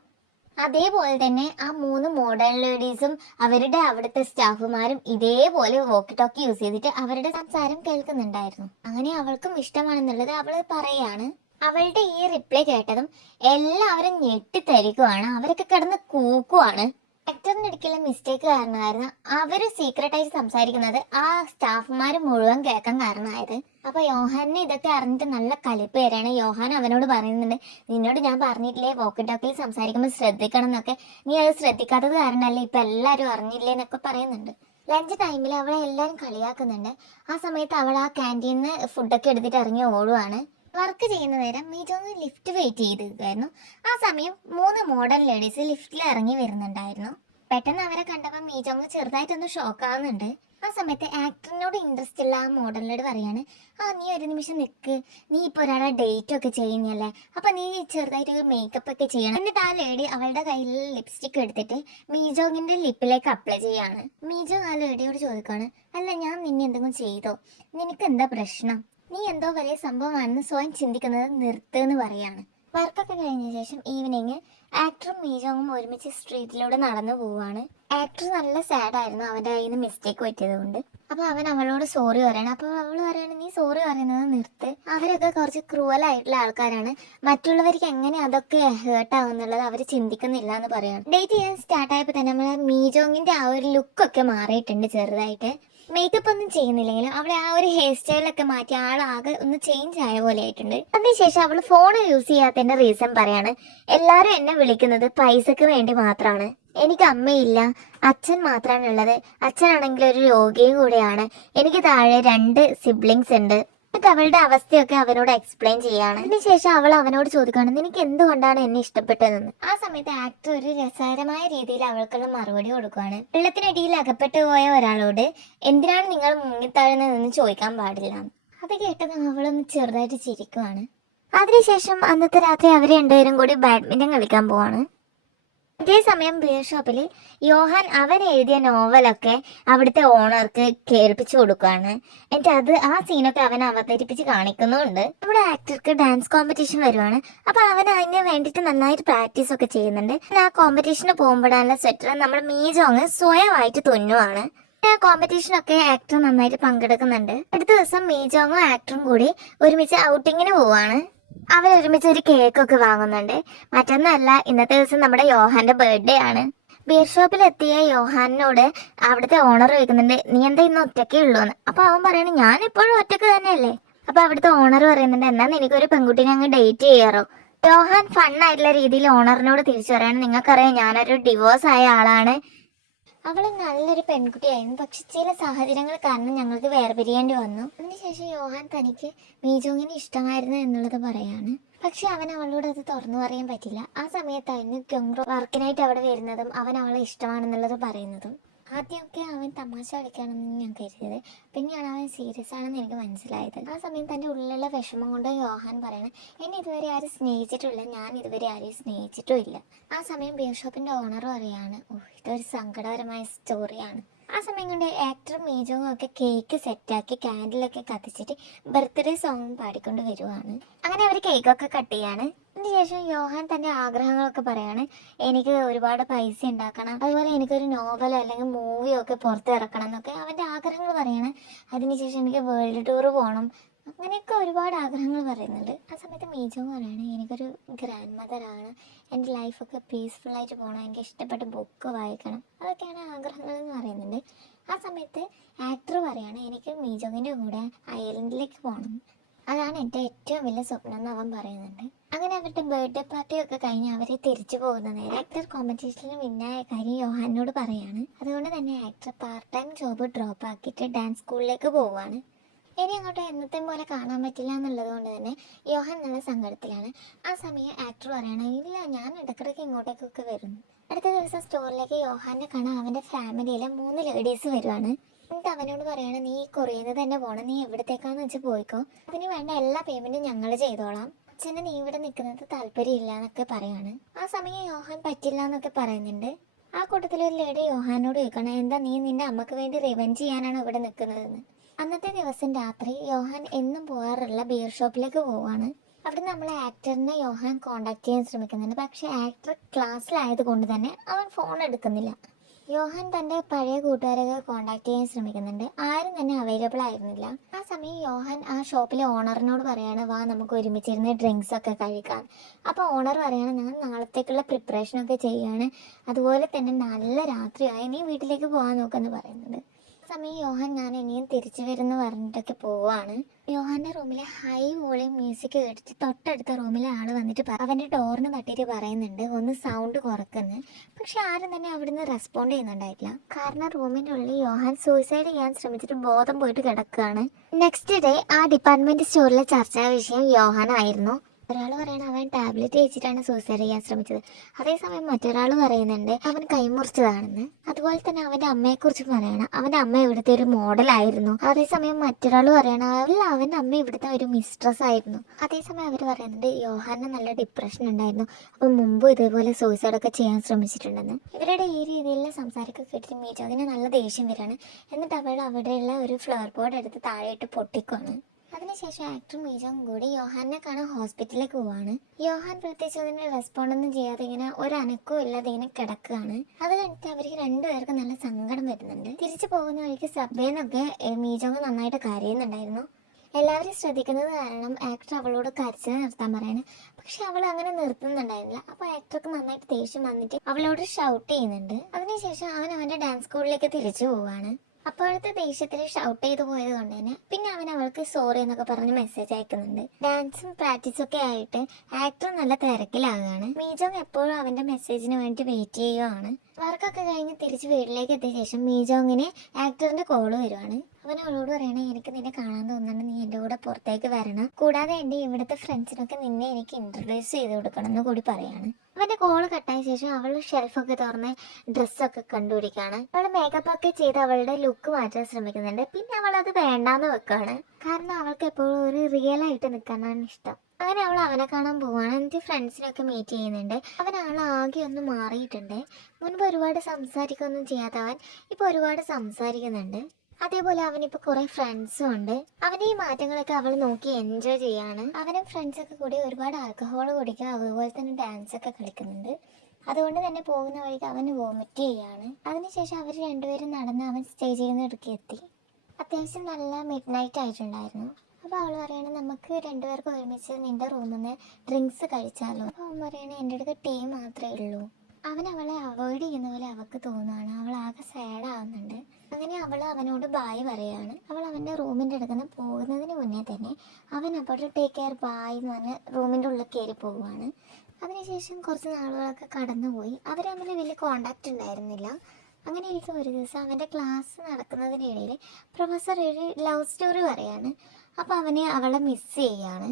അതേപോലെ തന്നെ ആ 3 മോഡേൺ ലേഡീസും അവരുടെ അവിടുത്തെ സ്റ്റാഫുമാരും ഇതേപോലെ വോക്കി ടോക്കി യൂസ് ചെയ്തിട്ട് അവരുടെ സംസാരം കേൾക്കുന്നുണ്ടായിരുന്നു. അങ്ങനെ അവൾക്കും ഇഷ്ടമാണെന്നുള്ളത് അവള് പറയാണ്. അവളുടെ ഈ റിപ്ലൈ കേട്ടതും എല്ലാവരും ഞെട്ടിത്തരിക്കുവാണ്. അവരൊക്കെ കിടന്ന് കൂക്കുവാണ്. ആക്ടറിന്റെ ഇടയ്ക്കുള്ള മിസ്റ്റേക്ക് കാരണമായിരുന്നു അവര് സീക്രട്ട് ആയിട്ട് സംസാരിക്കുന്നത് ആ സ്റ്റാഫുമാര് മുഴുവൻ കേൾക്കാൻ കാരണമായത്. അപ്പൊ യോഹാനെ ഇതൊക്കെ അറിഞ്ഞിട്ട് നല്ല കലിപ്പ് വരെയാണ്. യോഹാൻ അവനോട് പറയുന്നുണ്ട് നിന്നോട് ഞാൻ പറഞ്ഞിട്ടില്ലേ വോക്കി ടോക്കിൽ സംസാരിക്കുമ്പോൾ ശ്രദ്ധിക്കണം എന്നൊക്കെ, നീ അത് ശ്രദ്ധിക്കാത്തത് കാരണമല്ലേ ഇപ്പൊ എല്ലാവരും അറിഞ്ഞില്ലേ എന്നൊക്കെ പറയുന്നുണ്ട്. ലഞ്ച് ടൈമിൽ അവളെ എല്ലാവരും കളിയാക്കുന്നുണ്ട്. ആ സമയത്ത് അവൾ ആ ക്യാൻറ്റീനിന്ന് ഫുഡൊക്കെ എടുത്തിട്ട് ഇറങ്ങി ഓടുവാണ്. വർക്ക് ചെയ്യുന്ന നേരം മീജോങ് ലിഫ്റ്റ് വെയിറ്റ് ചെയ്തിരിക്കുമായിരുന്നു. ആ സമയം 3 മോഡേൺ ലേഡീസ് ലിഫ്റ്റിൽ ഇറങ്ങി വരുന്നുണ്ടായിരുന്നു. പെട്ടെന്ന് അവരെ കണ്ടപ്പോൾ മീജോങ് ചെറുതായിട്ടൊന്ന് ഷോക്ക് ആവുന്നുണ്ട്. ആ സമയത്ത് ആക്ടറിനോട് ഇൻട്രസ്റ്റ് ഉള്ള ആ മോഡലിനോട് പറയാണ് നീ ഒരു നിമിഷം നിൽക്ക്, നീ ഇപ്പോൾ ഒരാളെ ഡേറ്റ് ഒക്കെ ചെയ്യുന്നല്ലേ, അപ്പൊ നീ ചെറുതായിട്ട് മേക്കപ്പ് ഒക്കെ ചെയ്യണം. എന്നിട്ട് ആ ലേഡി അവളുടെ കയ്യിൽ ലിപ്സ്റ്റിക് എടുത്തിട്ട് മീജോങ്ങിന്റെ ലിപ്പിലേക്ക് അപ്ലൈ ചെയ്യാണ്. മീജോങ് ആ ലേഡിയോട് ചോദിക്കാണ് അല്ല ഞാൻ നിന്നെ എന്തെങ്കിലും ചെയ്തോ, നിനക്ക് എന്താ പ്രശ്നം, നീ എന്തോ വലിയ സംഭവമാണെന്ന് സ്വയം ചിന്തിക്കുന്നത് നിർത്തുന്ന് പറയാണ്. വർക്കൊക്കെ കഴിഞ്ഞ ശേഷം ഈവനിങ് ആക്ടറും മീജോങ്ങും ഒരുമിച്ച് സ്ട്രീറ്റിലൂടെ നടന്നു പോവാണ്. ആക്ടർ നല്ല സാഡായിരുന്നു അവന്റെ കയ്യിൽ നിന്ന് മിസ്റ്റേക്ക് പറ്റിയത് കൊണ്ട്. അപ്പൊ അവൻ അവളോട് സോറി പറയണം. അപ്പൊ അവള് പറയണ നീ സോറി പറയുന്നത് നിർത്ത്, അവരൊക്കെ കുറച്ച് ക്രൂവൽ ആയിട്ടുള്ള ആൾക്കാരാണ്, മറ്റുള്ളവർക്ക് എങ്ങനെ അതൊക്കെ ഹേർട്ട് ആവുന്നുള്ളത് അവർ ചിന്തിക്കുന്നില്ല എന്ന് പറയാണ്. ഡേറ്റ് ചെയ്യാൻ സ്റ്റാർട്ട് ആയപ്പോൾ തന്നെ നമ്മളെ മീജോങ്ങിന്റെ ആ ഒരു ലുക്കൊക്കെ മാറിയിട്ടുണ്ട് ചെറുതായിട്ട്. മേക്കപ്പ് ഒന്നും ചെയ്യുന്നില്ലെങ്കിലും അവളെ ആ ഒരു ഹെയർ സ്റ്റൈലൊക്കെ മാറ്റി ആളാകെ ഒന്ന് ചേഞ്ച് ആയ പോലെ ആയിട്ടുണ്ട്. അതിനുശേഷം അവൾ ഫോൺ യൂസ് ചെയ്യാത്തതിന്റെ റീസൺ പറയാണ് എല്ലാരും എന്നെ വിളിക്കുന്നത് പൈസക്ക് വേണ്ടി മാത്രമാണ്, എനിക്ക് അമ്മയില്ല, അച്ഛൻ മാത്രമാണ് ഉള്ളത്, അച്ഛനാണെങ്കിൽ ഒരു രോഗിയും കൂടെയാണ്, എനിക്ക് താഴെ 2 സിബ്ലിങ്സ് ഉണ്ട്. എന്നിട്ട് അവളുടെ അവസ്ഥയൊക്കെ അവനോട് എക്സ്പ്ലെയിൻ ചെയ്യാണ്. അതിനുശേഷം അവൾ അവനോട് ചോദിക്കുകയാണ് നിനക്ക് എന്തുകൊണ്ടാണ് എന്നെ ഇഷ്ടപ്പെട്ടതെന്ന്. ആ സമയത്ത് ആക്ടർ ഒരു രസകരമായ രീതിയിൽ അവൾക്കുള്ള മറുപടി കൊടുക്കുകയാണ്. വെള്ളത്തിനടിയിൽ അകപ്പെട്ടു പോയ ഒരാളോട് എന്തിനാണ് നിങ്ങൾ മുങ്ങിത്താഴുന്നതെന്ന് ചോദിക്കാൻ പാടില്ല. അത് കേട്ടത് അവളൊന്ന് ചെറുതായിട്ട് ചിരിക്കുവാണ്. അതിനുശേഷം അന്നത്തെ രാത്രി അവർ രണ്ടുപേരും കൂടി ബാഡ്മിന്റൺ കളിക്കാൻ പോവാണ്. അതേസമയം ബിയർ ഷോപ്പിൽ യോഹാൻ അവൻ എഴുതിയ നോവലൊക്കെ അവിടുത്തെ ഓണർക്ക് കേൾപ്പിച്ചു കൊടുക്കുകയാണ്. എന്നിട്ട് ആ സീനൊക്കെ അവൻ അവതരിപ്പിച്ച് കാണിക്കുന്നുണ്ട്. നമ്മുടെ ആക്ടർക്ക് ഡാൻസ് കോമ്പറ്റീഷൻ വരുവാണ്. അപ്പൊ അവൻ അതിന് വേണ്ടിയിട്ട് നന്നായിട്ട് പ്രാക്ടീസ് ഒക്കെ ചെയ്യുന്നുണ്ട്. ആ കോമ്പറ്റീഷന് പോകുമ്പോഴാണ് സ്വെറ്റർ നമ്മുടെ മീജോങ് സ്വയമായിട്ട് തുന്നുവാണ്. ആ കോമ്പറ്റീഷനൊക്കെ ആക്ടർ നന്നായിട്ട് പങ്കെടുക്കുന്നുണ്ട്. അടുത്ത ദിവസം മീജോങ്ങും ആക്ടറും കൂടി ഒരുമിച്ച് ഔട്ടിങ്ങിന് പോവാണ്. അവരൊരുമിച്ച് ഒരു കേക്കൊക്കെ വാങ്ങുന്നുണ്ട്. മറ്റൊന്നല്ല, ഇന്നത്തെ ദിവസം നമ്മുടെ യോഹാന്റെ ബർത്ത്ഡേ ആണ്. ബിയർ ഷോപ്പിലെത്തിയ യോഹാനോട് അവിടുത്തെ ഓണർ ചോദിക്കുന്നുണ്ട് നീ എന്താ ഇന്ന് ഒറ്റയ്ക്കേ ഉള്ളൂന്ന്. അപ്പൊ അവൻ പറയണ ഞാൻ എപ്പോഴും ഒറ്റക്ക് തന്നെയല്ലേ. അപ്പൊ അവിടുത്തെ ഓണർ പറയുന്നുണ്ട് എന്നാ എനിക്കൊരു പെൺകുട്ടീനെ അങ്ങ് ഡേറ്റ് ചെയ്യാറോ. യോഹാൻ ഫണ്ണായിട്ടുള്ള രീതിയിൽ ഓണറിനോട് തിരിച്ചു പറയാണ് നിങ്ങൾക്കറിയാം ഞാനൊരു ഡിവോഴ്സ് ആയ ആളാണ്, അവൾ നല്ലൊരു പെൺകുട്ടിയായിരുന്നു, പക്ഷെ ചില സാഹചര്യങ്ങൾ കാരണം ഞങ്ങൾക്ക് വേർപിരിയേണ്ടി വന്നു. അതിനുശേഷം യോഹാൻ തനിക്ക് മീജോങ്ങിനെ ഇഷ്ടമായിരുന്നു എന്നുള്ളത് പറയാണ്. പക്ഷെ അവൻ അവളോട് അത് തുറന്നു പറയാൻ പറ്റില്ല. ആ സമയത്തായിരുന്നു ഗംഗ്രോ വർക്കിനായിട്ട് അവിടെ വരുന്നതും അവൻ അവളെ ഇഷ്ടമാണെന്നുള്ളത് പറയുന്നതും. ആദ്യമൊക്കെ അവൻ തമാശ കളിക്കാണെന്ന് ഞാൻ കരുതിയത്, പിന്നെയാണ് അവൻ സീരിയസ് ആണെന്ന് എനിക്ക് മനസ്സിലായത്. ആ സമയം തൻ്റെ ഉള്ളിലുള്ള വിഷമം കൊണ്ട് യോഹാൻ പറയണം എന്നെ ഇതുവരെ ആരും സ്നേഹിച്ചിട്ടില്ല, ഞാൻ ഇതുവരെ ആരെയും സ്നേഹിച്ചിട്ടും ഇല്ല. ആ സമയം ബിയർ ഷോപ്പിന്റെ ഓണർ പറയാണ് ഇതൊരു സങ്കടകരമായ സ്റ്റോറിയാണ്. ആ സമയം കൊണ്ട് ആക്ടർ മീജോങ് ഒക്കെ കേക്ക് സെറ്റാക്കി ക്യാൻഡിലൊക്കെ കത്തിച്ചിട്ട് ബർത്ത്ഡേ സോങ് പാടിക്കൊണ്ട് വരുവാണ്. അങ്ങനെ അവർ കേക്കൊക്കെ കട്ട് ചെയ്യാണ്. അതിനുശേഷം യോഹാൻ തന്റെ ആഗ്രഹങ്ങളൊക്കെ പറയാണ്. എനിക്ക് ഒരുപാട് പൈസ ഉണ്ടാക്കണം, അതുപോലെ എനിക്കൊരു നോവലോ അല്ലെങ്കിൽ മൂവിയോ ഒക്കെ പുറത്തിറക്കണം എന്നൊക്കെ അവന്റെ ആഗ്രഹങ്ങൾ പറയാണ്. അതിനുശേഷം എനിക്ക് വേൾഡ് ടൂർ പോകണം, അങ്ങനെയൊക്കെ ഒരുപാട് ആഗ്രഹങ്ങൾ പറയുന്നുണ്ട്. ആ സമയത്ത് മീജോ പറയാണ്, എനിക്കൊരു ഗ്രാൻഡ് മദറാണ്, എൻ്റെ ലൈഫൊക്കെ പീസ്ഫുള്ളായിട്ട് പോകണം, എനിക്ക് ഇഷ്ടപ്പെട്ട ബുക്ക് വായിക്കണം, അതൊക്കെയാണ് ആഗ്രഹങ്ങൾ എന്ന് പറയുന്നുണ്ട്. ആ സമയത്ത് ആക്ടർ പറയാണ്, എനിക്ക് മീജോങ്ങിൻ്റെ കൂടെ ഐലൻഡിലേക്ക് പോകണം, അതാണ് എൻ്റെ ഏറ്റവും വലിയ സ്വപ്നം എന്ന് അവൻ പറയുന്നുണ്ട്. അങ്ങനെ അവരുടെ ബർത്ത്ഡേ പാർട്ടിയൊക്കെ കഴിഞ്ഞ് അവർ തിരിച്ചു പോകുന്ന നേരം ആക്ടർ കോമ്പറ്റീഷനിൽ വിന്നായ കാര്യം യോഹാനോട് പറയാണ്. അതുകൊണ്ട് തന്നെ actor part time job drop ആക്കിയിട്ട് ഡാൻസ് സ്കൂളിലേക്ക് പോവുകയാണ്. ഇനി അങ്ങോട്ട് എന്നത്തെ പോലെ കാണാൻ പറ്റില്ല എന്നുള്ളത് കൊണ്ട് തന്നെ യോഹാൻ നല്ല സങ്കടത്തിലാണ്. ആ സമയം ആക്ടർ പറയണം, ഇല്ല ഞാൻ ഇടയ്ക്കിടയ്ക്ക് ഇങ്ങോട്ടേക്കൊക്കെ വരുന്നു. അടുത്ത ദിവസം സ്റ്റോറിലേക്ക് യോഹാനെ കാണാൻ അവൻ്റെ ഫാമിലിയിലെ 3 ലേഡീസ് വരുവാണ്. എന്നിട്ട് അവനോട് പറയാണ്, നീ കൊറിയന്ന് തന്നെ പോകണം, നീ എവിടത്തേക്കാന്ന് വെച്ച് പോയിക്കോ, അതിന് വേണ്ട എല്ലാ പേയ്മെൻറ്റും ഞങ്ങൾ ചെയ്തോളാം, അച്ഛന് നീ ഇവിടെ നിൽക്കുന്നത് താല്പര്യമില്ല എന്നൊക്കെ പറയാണ്. ആ സമയം യോഹാൻ പറ്റില്ല എന്നൊക്കെ പറയുന്നുണ്ട്. ആ കൂട്ടത്തിലൊരു ലേഡി യോഹാനോട് ചോദിക്കണം, എന്താ നീ നിന്റെ അമ്മക്ക് വേണ്ടി റിവെഞ്ച് ചെയ്യാനാണ് ഇവിടെ നിൽക്കുന്നതെന്ന്. അന്നത്തെ ദിവസം രാത്രി യോഹാൻ എന്നും പോകാറുള്ള ബിയർ ഷോപ്പിലേക്ക് പോവാണ്. അവിടെ നമ്മളെ ആക്ടറിനെ യോഹാൻ കോണ്ടാക്ട് ചെയ്യാൻ ശ്രമിക്കുന്നുണ്ട്. പക്ഷെ ആക്ടർ ക്ലാസ്സിലായത് കൊണ്ട് തന്നെ അവൻ ഫോൺ എടുക്കുന്നില്ല. യോഹാൻ തൻ്റെ പഴയ കൂട്ടുകാരൊക്കെ കോണ്ടാക്ട് ചെയ്യാൻ ശ്രമിക്കുന്നുണ്ട്, ആരും തന്നെ അവൈലബിൾ ആയിരുന്നില്ല. ആ സമയം യോഹാൻ ആ ഷോപ്പിലെ ഓണറിനോട് പറയാണ്, വാ നമുക്ക് ഒരുമിച്ചിരുന്ന് ഡ്രിങ്ക്സ് ഒക്കെ കഴിക്കാം. അപ്പോൾ ഓണർ പറയാണ്, ഞാൻ നാളത്തേക്കുള്ള പ്രിപ്പറേഷനൊക്കെ ചെയ്യുകയാണ്, അതുപോലെ തന്നെ നല്ല രാത്രിയായി, നീ വീട്ടിലേക്ക് പോകാൻ നോക്കെന്ന് പറയുന്നുണ്ട്. സമയം യോഹാൻ ഞാൻ ഇനിയും തിരിച്ചു വരുന്നു പറഞ്ഞിട്ടൊക്കെ പോവാണ്. യോഹാന്റെ റൂമിലെ ഹൈ വോളിയം മ്യൂസിക് കേട്ടിട്ട് തൊട്ടടുത്ത റൂമിലെ ആള് വന്നിട്ട് അവന്റെ ഡോറിന് തട്ടിയിട്ട് പറയുന്നുണ്ട്, ഒന്ന് സൗണ്ട് കുറക്കുന്നു. പക്ഷെ ആരും തന്നെ അവിടുന്ന് റെസ്പോണ്ട് ചെയ്യുന്നുണ്ടായിട്ടില്ല. കാരണം റൂമിന്റെ ഉള്ളിൽ യോഹാൻ സൂയിസൈഡ് ചെയ്യാൻ ശ്രമിച്ചിട്ട് ബോധം പോയിട്ട് കിടക്കുകയാണ്. നെക്സ്റ്റ് ഡേ ആ ഡിപ്പാർട്ട്മെന്റ് സ്റ്റോറിലെ ചർച്ചാ വിഷയം യോഹാൻ ആയിരുന്നു. ഒരാൾ പറയണ അവൻ ടാബ്ലറ്റ് കഴിച്ചിട്ടാണ് സൂയിസൈഡ് ചെയ്യാൻ ശ്രമിച്ചത്, അതേസമയം മറ്റൊരാൾ പറയുന്നുണ്ട് അവൻ കൈമുറിച്ചതാണെന്ന്. അതുപോലെ തന്നെ അവന്റെ അമ്മയെക്കുറിച്ച് പറയണം, അവന്റെ അമ്മ ഇവിടുത്തെ ഒരു മോഡലായിരുന്നു. അതേസമയം മറ്റൊരാൾ പറയണ അവന്റെ അമ്മ ഇവിടുത്തെ ഒരു മിസ്ട്രസ് ആയിരുന്നു. അതേസമയം അവർ പറയുന്നുണ്ട് യോഹാന് നല്ല ഡിപ്രഷൻ ഉണ്ടായിരുന്നു, അപ്പം മുമ്പ് ഇതേപോലെ സൂയിസൈഡൊക്കെ ചെയ്യാൻ ശ്രമിച്ചിട്ടുണ്ടെന്ന്. ഇവരുടെ ഈ രീതിയിലുള്ള സംസാരമൊക്കെ കേട്ടിട്ട് മീജോങ്ങിന് നല്ല ദേഷ്യം വരികയാണ്. എന്നിട്ട് അവൾ അവിടെയുള്ള ഒരു ഫ്ലവർ ബോർഡ് എടുത്ത് താഴെയിട്ട് പൊട്ടിക്കുകയാണ്. അതിനുശേഷം ആക്ടർ മീജോങ് കൂടി യോഹാനെ കാണാൻ ഹോസ്പിറ്റലിലേക്ക് പോവാണ്. യോഹാൻ പ്രത്യേകിച്ച് അതിന് റെസ്പോണ്ട് ഒന്നും ചെയ്യാതെ ഇങ്ങനെ ഒരു അനക്കവും ഇല്ലാതെ ഇങ്ങനെ കിടക്കുകയാണ്. അത് കണ്ടിട്ട് അവർക്ക് രണ്ടുപേർക്കും നല്ല സങ്കടം വരുന്നുണ്ട്. തിരിച്ചു പോകുന്ന വഴിക്ക് സബ്വേന്നൊക്കെ മീജോങ് നന്നായിട്ട് കരയുന്നുണ്ടായിരുന്നു. എല്ലാവരും ശ്രദ്ധിക്കുന്നത് കാരണം ആക്ടർ അവളോട് കരച്ചിൽ നിർത്താൻ പറയാണ്. പക്ഷെ അവൾ അങ്ങനെ നിർത്തുന്നുണ്ടായിരുന്നില്ല. അപ്പോൾ ആക്ടർക്ക് നന്നായിട്ട് ദേഷ്യം വന്നിട്ട് അവളോട് ഷൗട്ട് ചെയ്യുന്നുണ്ട്. അതിനുശേഷം അവൻ അവന്റെ ഡാൻസ് സ്കൂളിലേക്ക് തിരിച്ചു പോവാണ്. അപ്പോഴത്തെ ദേഷ്യത്തിൽ ഷൗട്ട് ചെയ്തു പോയത് കൊണ്ട് തന്നെ പിന്നെ അവൻ അവൾക്ക് സോറി എന്നൊക്കെ പറഞ്ഞ് മെസ്സേജ് അയക്കുന്നുണ്ട്. ഡാൻസും പ്രാക്ടീസും ഒക്കെ ആയിട്ട് ആക്ടർ നല്ല തിരക്കിലാകുകയാണ്. മീജോങ് എപ്പോഴും അവന്റെ മെസ്സേജിന് വേണ്ടി വെയിറ്റ് ചെയ്യുകയാണ്. വർക്കൊക്കെ കഴിഞ്ഞ് തിരിച്ച് വീട്ടിലേക്ക് എത്തിയ ശേഷം മീജോങ്ങിന് ആക്ടറിന്റെ കോള് വരുവാണ്. അവൻ അവളോട് പറയണേ, എനിക്ക് നിന്നെ കാണാൻ തോന്നുന്നുണ്ട്, നീ എൻ്റെ കൂടെ പുറത്തേക്ക് വരണം, കൂടാതെ എൻ്റെ ഇവിടുത്തെ ഫ്രണ്ട്സിനൊക്കെ നിന്നെ എനിക്ക് ഇൻട്രൊഡ്യൂസ് ചെയ്ത് കൊടുക്കണം എന്ന് കൂടി പറയാണ്. അവന്റെ കോള് കട്ടായ ശേഷം അവൾ ഷെൽഫൊക്കെ തുറന്ന് ഡ്രസ്സൊക്കെ കണ്ടുപിടിക്കുകയാണ്. അവൾ മേക്കപ്പ് ഒക്കെ ചെയ്ത് അവളുടെ ലുക്ക് മാറ്റാൻ ശ്രമിക്കുന്നുണ്ട്. പിന്നെ അവൾ അത് വേണ്ടാന്ന് വെക്കുകയാണ്. കാരണം അവൾക്ക് എപ്പോഴും ഒരു റിയൽ ആയിട്ട് നിൽക്കാനാണ് ഇഷ്ടം. അങ്ങനെ അവൾ അവനെ കാണാൻ പോവാണ്. എന്നിട്ട് ഫ്രണ്ട്സിനൊക്കെ മീറ്റ് ചെയ്യുന്നുണ്ട്. അവൻ ആകെ ഒന്ന് മാറിയിട്ടുണ്ട്. മുൻപ് ഒരുപാട് സംസാരിക്കുകയൊന്നും ചെയ്യാത്തവൻ ഇപ്പോൾ ഒരുപാട് സംസാരിക്കുന്നുണ്ട്. അതേപോലെ അവനിപ്പോൾ കുറേ ഫ്രണ്ട്സും ഉണ്ട്. അവൻ്റെ ഈ മാറ്റങ്ങളൊക്കെ അവൾ നോക്കി എൻജോയ് ചെയ്യാണ്. അവനും ഫ്രണ്ട്സൊക്കെ കൂടി ഒരുപാട് ആൽക്കഹോൾ കുടിക്കുക, അതുപോലെ തന്നെ ഡാൻസ് ഒക്കെ കളിക്കുന്നുണ്ട്. അതുകൊണ്ട് തന്നെ പോകുന്ന വഴിക്ക് അവൻ വോമിറ്റ് ചെയ്യാണ്. അതിനുശേഷം അവർ രണ്ടുപേരും നടന്ന് അവൻ സ്റ്റേ ചെയ്യുന്നിടയ്ക്ക് എത്തി. അത്യാവശ്യം നല്ല മിഡ് നൈറ്റ് ആയിട്ടുണ്ടായിരുന്നു. അപ്പോൾ അവൾ പറയണത്, നമുക്ക് രണ്ടുപേർക്കും ഒരുമിച്ച് നിൻ്റെ റൂമിൽ നിന്ന് ഡ്രിങ്ക്സ് കഴിച്ചാലോ. അപ്പോൾ അവൻ പറയണേ, എൻ്റെ അടുത്ത് ടീ മാത്രമേ ഉള്ളൂ. അവൻ അവളെ അവോയ്ഡ് ചെയ്യുന്ന പോലെ അവൾക്ക് തോന്നുകയാണ്. അവൾ ആകെ സാഡ് ആവുന്നുണ്ട്. അങ്ങനെ അവൾ അവനോട് ബായ് പറയാണ്. അവൾ അവൻ്റെ റൂമിൻ്റെ അടുത്ത് നിന്ന് പോകുന്നതിന് മുന്നേ തന്നെ അവൻ അപ്പോൾ ടേക്ക് കെയർ ബായ് എന്ന് പറഞ്ഞ് റൂമിൻ്റെ ഉള്ളിൽ കയറി പോവുകയാണ്. അതിനുശേഷം കുറച്ച് നാളുകളൊക്കെ കടന്നുപോയി. അവർ തമ്മിൽ വലിയ കോണ്ടാക്റ്റ് ഉണ്ടായിരുന്നില്ല. അങ്ങനെ ഇരിക്കും ഒരു ദിവസം അവൻ്റെ ക്ലാസ് നടക്കുന്നതിനിടയിൽ പ്രൊഫസർ ഒരു ലവ് സ്റ്റോറി പറയാണ്. അപ്പോൾ അവനെ അവളെ മിസ് ചെയ്യാണ്.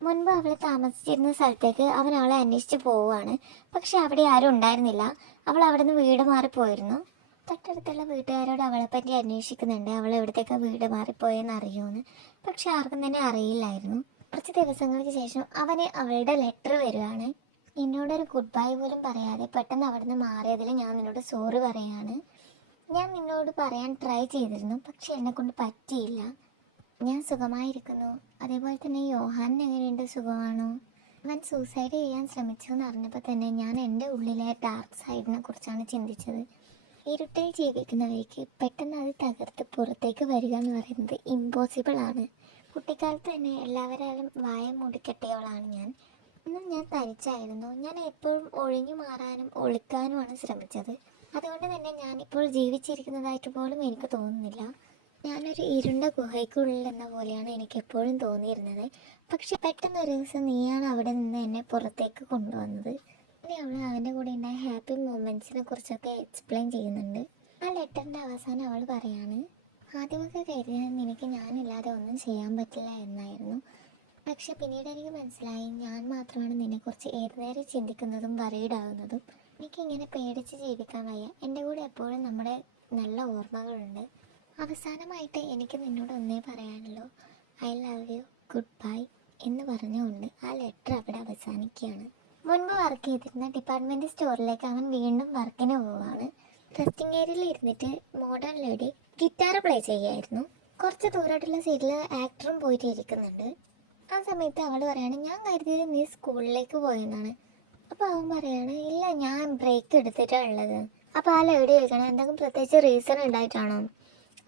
മുൻപ് അവൾ താമസിച്ചിരുന്ന സ്ഥലത്തേക്ക് അവൻ അവളെ അന്വേഷിച്ച് പോവുകയാണ്. പക്ഷെ അവിടെ ആരും ഉണ്ടായിരുന്നില്ല. അവൾ അവിടെ നിന്ന് വീട് മാറിപ്പോയിരുന്നു. തൊട്ടടുത്തുള്ള വീട്ടുകാരോട് അവളെപ്പറ്റി അന്വേഷിക്കുന്നുണ്ട്, അവൾ എവിടത്തേക്കാണ് വീട് മാറിപ്പോയെന്ന് അറിയുമെന്ന്. പക്ഷെ ആർക്കും തന്നെ അറിയില്ലായിരുന്നു. കുറച്ച് ദിവസങ്ങൾക്ക് ശേഷം അവന് അവളുടെ ലെറ്റർ വരുവാണ്. എന്നോടൊരു ഗുഡ് ബൈ പോലും പറയാതെ പെട്ടെന്ന് അവിടെ നിന്ന് മാറിയതിൽ ഞാൻ നിന്നോട് സോറി പറയാണ്. ഞാൻ നിന്നോട് പറയാൻ ട്രൈ ചെയ്തിരുന്നു, പക്ഷെ എന്നെ കൊണ്ട് പറ്റിയില്ല. ഞാൻ സുഖമായിരിക്കുന്നു. അതേപോലെ തന്നെ യോഹാനിന് എങ്ങനെയുണ്ട്, സുഖമാണോ? അവൻ സൂസൈഡ് ചെയ്യാൻ ശ്രമിച്ചു എന്ന് അറിഞ്ഞപ്പോൾ തന്നെ ഞാൻ എൻ്റെ ഉള്ളിലെ ഡാർക്ക് സൈഡിനെ കുറിച്ചാണ് ചിന്തിച്ചത്. ഇരുട്ടിൽ ജീവിക്കുന്നവയ്ക്ക് പെട്ടെന്ന് അത് തകർത്ത് പുറത്തേക്ക് വരിക എന്ന് പറയുന്നത് ഇമ്പോസിബിൾ ആണ്. കുട്ടിക്കാലത്ത് തന്നെ എല്ലാവരും വായ മൂടിക്കെട്ടിയവളാണ് ഞാൻ. ഇന്നും ഞാൻ തനിച്ചായിരുന്നു. ഞാൻ എപ്പോഴും ഒഴിഞ്ഞു മാറാനും ഒളിക്കാനുമാണ് ശ്രമിച്ചത്. അതുകൊണ്ട് തന്നെ ഞാനിപ്പോൾ ജീവിച്ചിരിക്കുന്നതായിട്ട് പോലും എനിക്ക് തോന്നുന്നില്ല. ഞാനൊരു ഇരുണ്ട ഗുഹയ്ക്കുള്ളിൽ എന്ന പോലെയാണ് എനിക്ക് എപ്പോഴും തോന്നിയിരുന്നത്. പക്ഷെ പെട്ടെന്ന് ഒരു ദിവസം നീയാണ് അവിടെ നിന്ന് എന്നെ പുറത്തേക്ക് കൊണ്ടുവന്നത്. പിന്നെ അവൾ അവൻ്റെ കൂടെ ഉണ്ടായ ഹാപ്പി മൊമെൻറ്റ്സിനെ കുറിച്ചൊക്കെ എക്സ്പ്ലെയിൻ ചെയ്യുന്നുണ്ട്. ആ ലെറ്ററിൻ്റെ അവസാനം അവൾ പറയാണ്, ആദ്യമൊക്കെ കരുതിയത് നിനക്ക് ഞാനില്ലാതെ ഒന്നും ചെയ്യാൻ പറ്റില്ല എന്നായിരുന്നു. പക്ഷെ പിന്നീട് എനിക്ക് മനസ്സിലായി, ഞാൻ മാത്രമാണ് നിന്നെക്കുറിച്ച് ഏത് നേരം ചിന്തിക്കുന്നതും വറീഡാകുന്നതും. എനിക്കിങ്ങനെ പേടിച്ച് ജീവിക്കാൻ വയ്യ. എൻ്റെ കൂടെ എപ്പോഴും നമ്മുടെ നല്ല ഓർമ്മകളുണ്ട്. അവസാനമായിട്ട് എനിക്ക് നിന്നോട് ഒന്നേ പറയാനുള്ളൂ, I love you, good bye എന്ന് പറഞ്ഞുകൊണ്ട് ആ ലെറ്റർ അവിടെ അവസാനിക്കുകയാണ്. മുൻപ് വർക്ക് ചെയ്തിരുന്ന ഡിപ്പാർട്ട്മെൻറ്റ് സ്റ്റോറിലേക്ക് അവൻ വീണ്ടും വർക്കിന് പോവുകയാണ്. റെസ്റ്റിംഗ് ഏരിയയിൽ ഇരുന്നിട്ട് മോഡേൺ ലേഡി ഗിറ്റാർ പ്ലേ ചെയ്യായിരുന്നു. കുറച്ച് ദൂരമായിട്ടുള്ള സീറ്റിൽ ആക്ടറും പോയിട്ട് ഇരിക്കുന്നുണ്ട്. ആ സമയത്ത് അവൾ പറയാണ്, ഞാൻ കരുതിയത് നീ സ്കൂളിലേക്ക് പോയെന്നാണ്. അപ്പോൾ അവൻ പറയാണ്, ഇല്ല, ഞാൻ ബ്രേക്ക് എടുത്തിട്ടാണ് ഉള്ളത്. അപ്പോൾ ആ ലേഡി ചോദിക്കണം, എന്തെങ്കിലും പ്രത്യേകിച്ച് റീസൺ ഉണ്ടായിട്ടാണോ?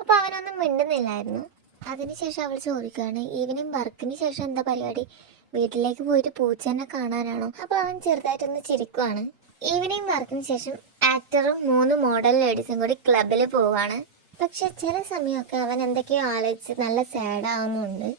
അപ്പോൾ അവനൊന്നും മിണ്ടുന്നില്ലായിരുന്നു. അതിനുശേഷം അവൾ ചോദിക്കുകയാണ്, ഈവനിങ് വർക്കിന് ശേഷം എന്താ പരിപാടി? വീട്ടിലേക്ക് പോയിട്ട് പൂച്ചേനെ കാണാനാണോ? അപ്പോൾ അവൻ ചെറുതായിട്ടൊന്ന് ചിരിക്കുവാണ്. ഈവനിങ് വർക്കിന് ശേഷം ആക്ടറും 3 മോഡൽ ലേഡീസും കൂടി ക്ലബിൽ പോവാണ്. പക്ഷെ ചില സമയമൊക്കെ അവൻ എന്തൊക്കെയോ ആലോചിച്ച് നല്ല സാഡ് ആവുന്നുണ്ട്.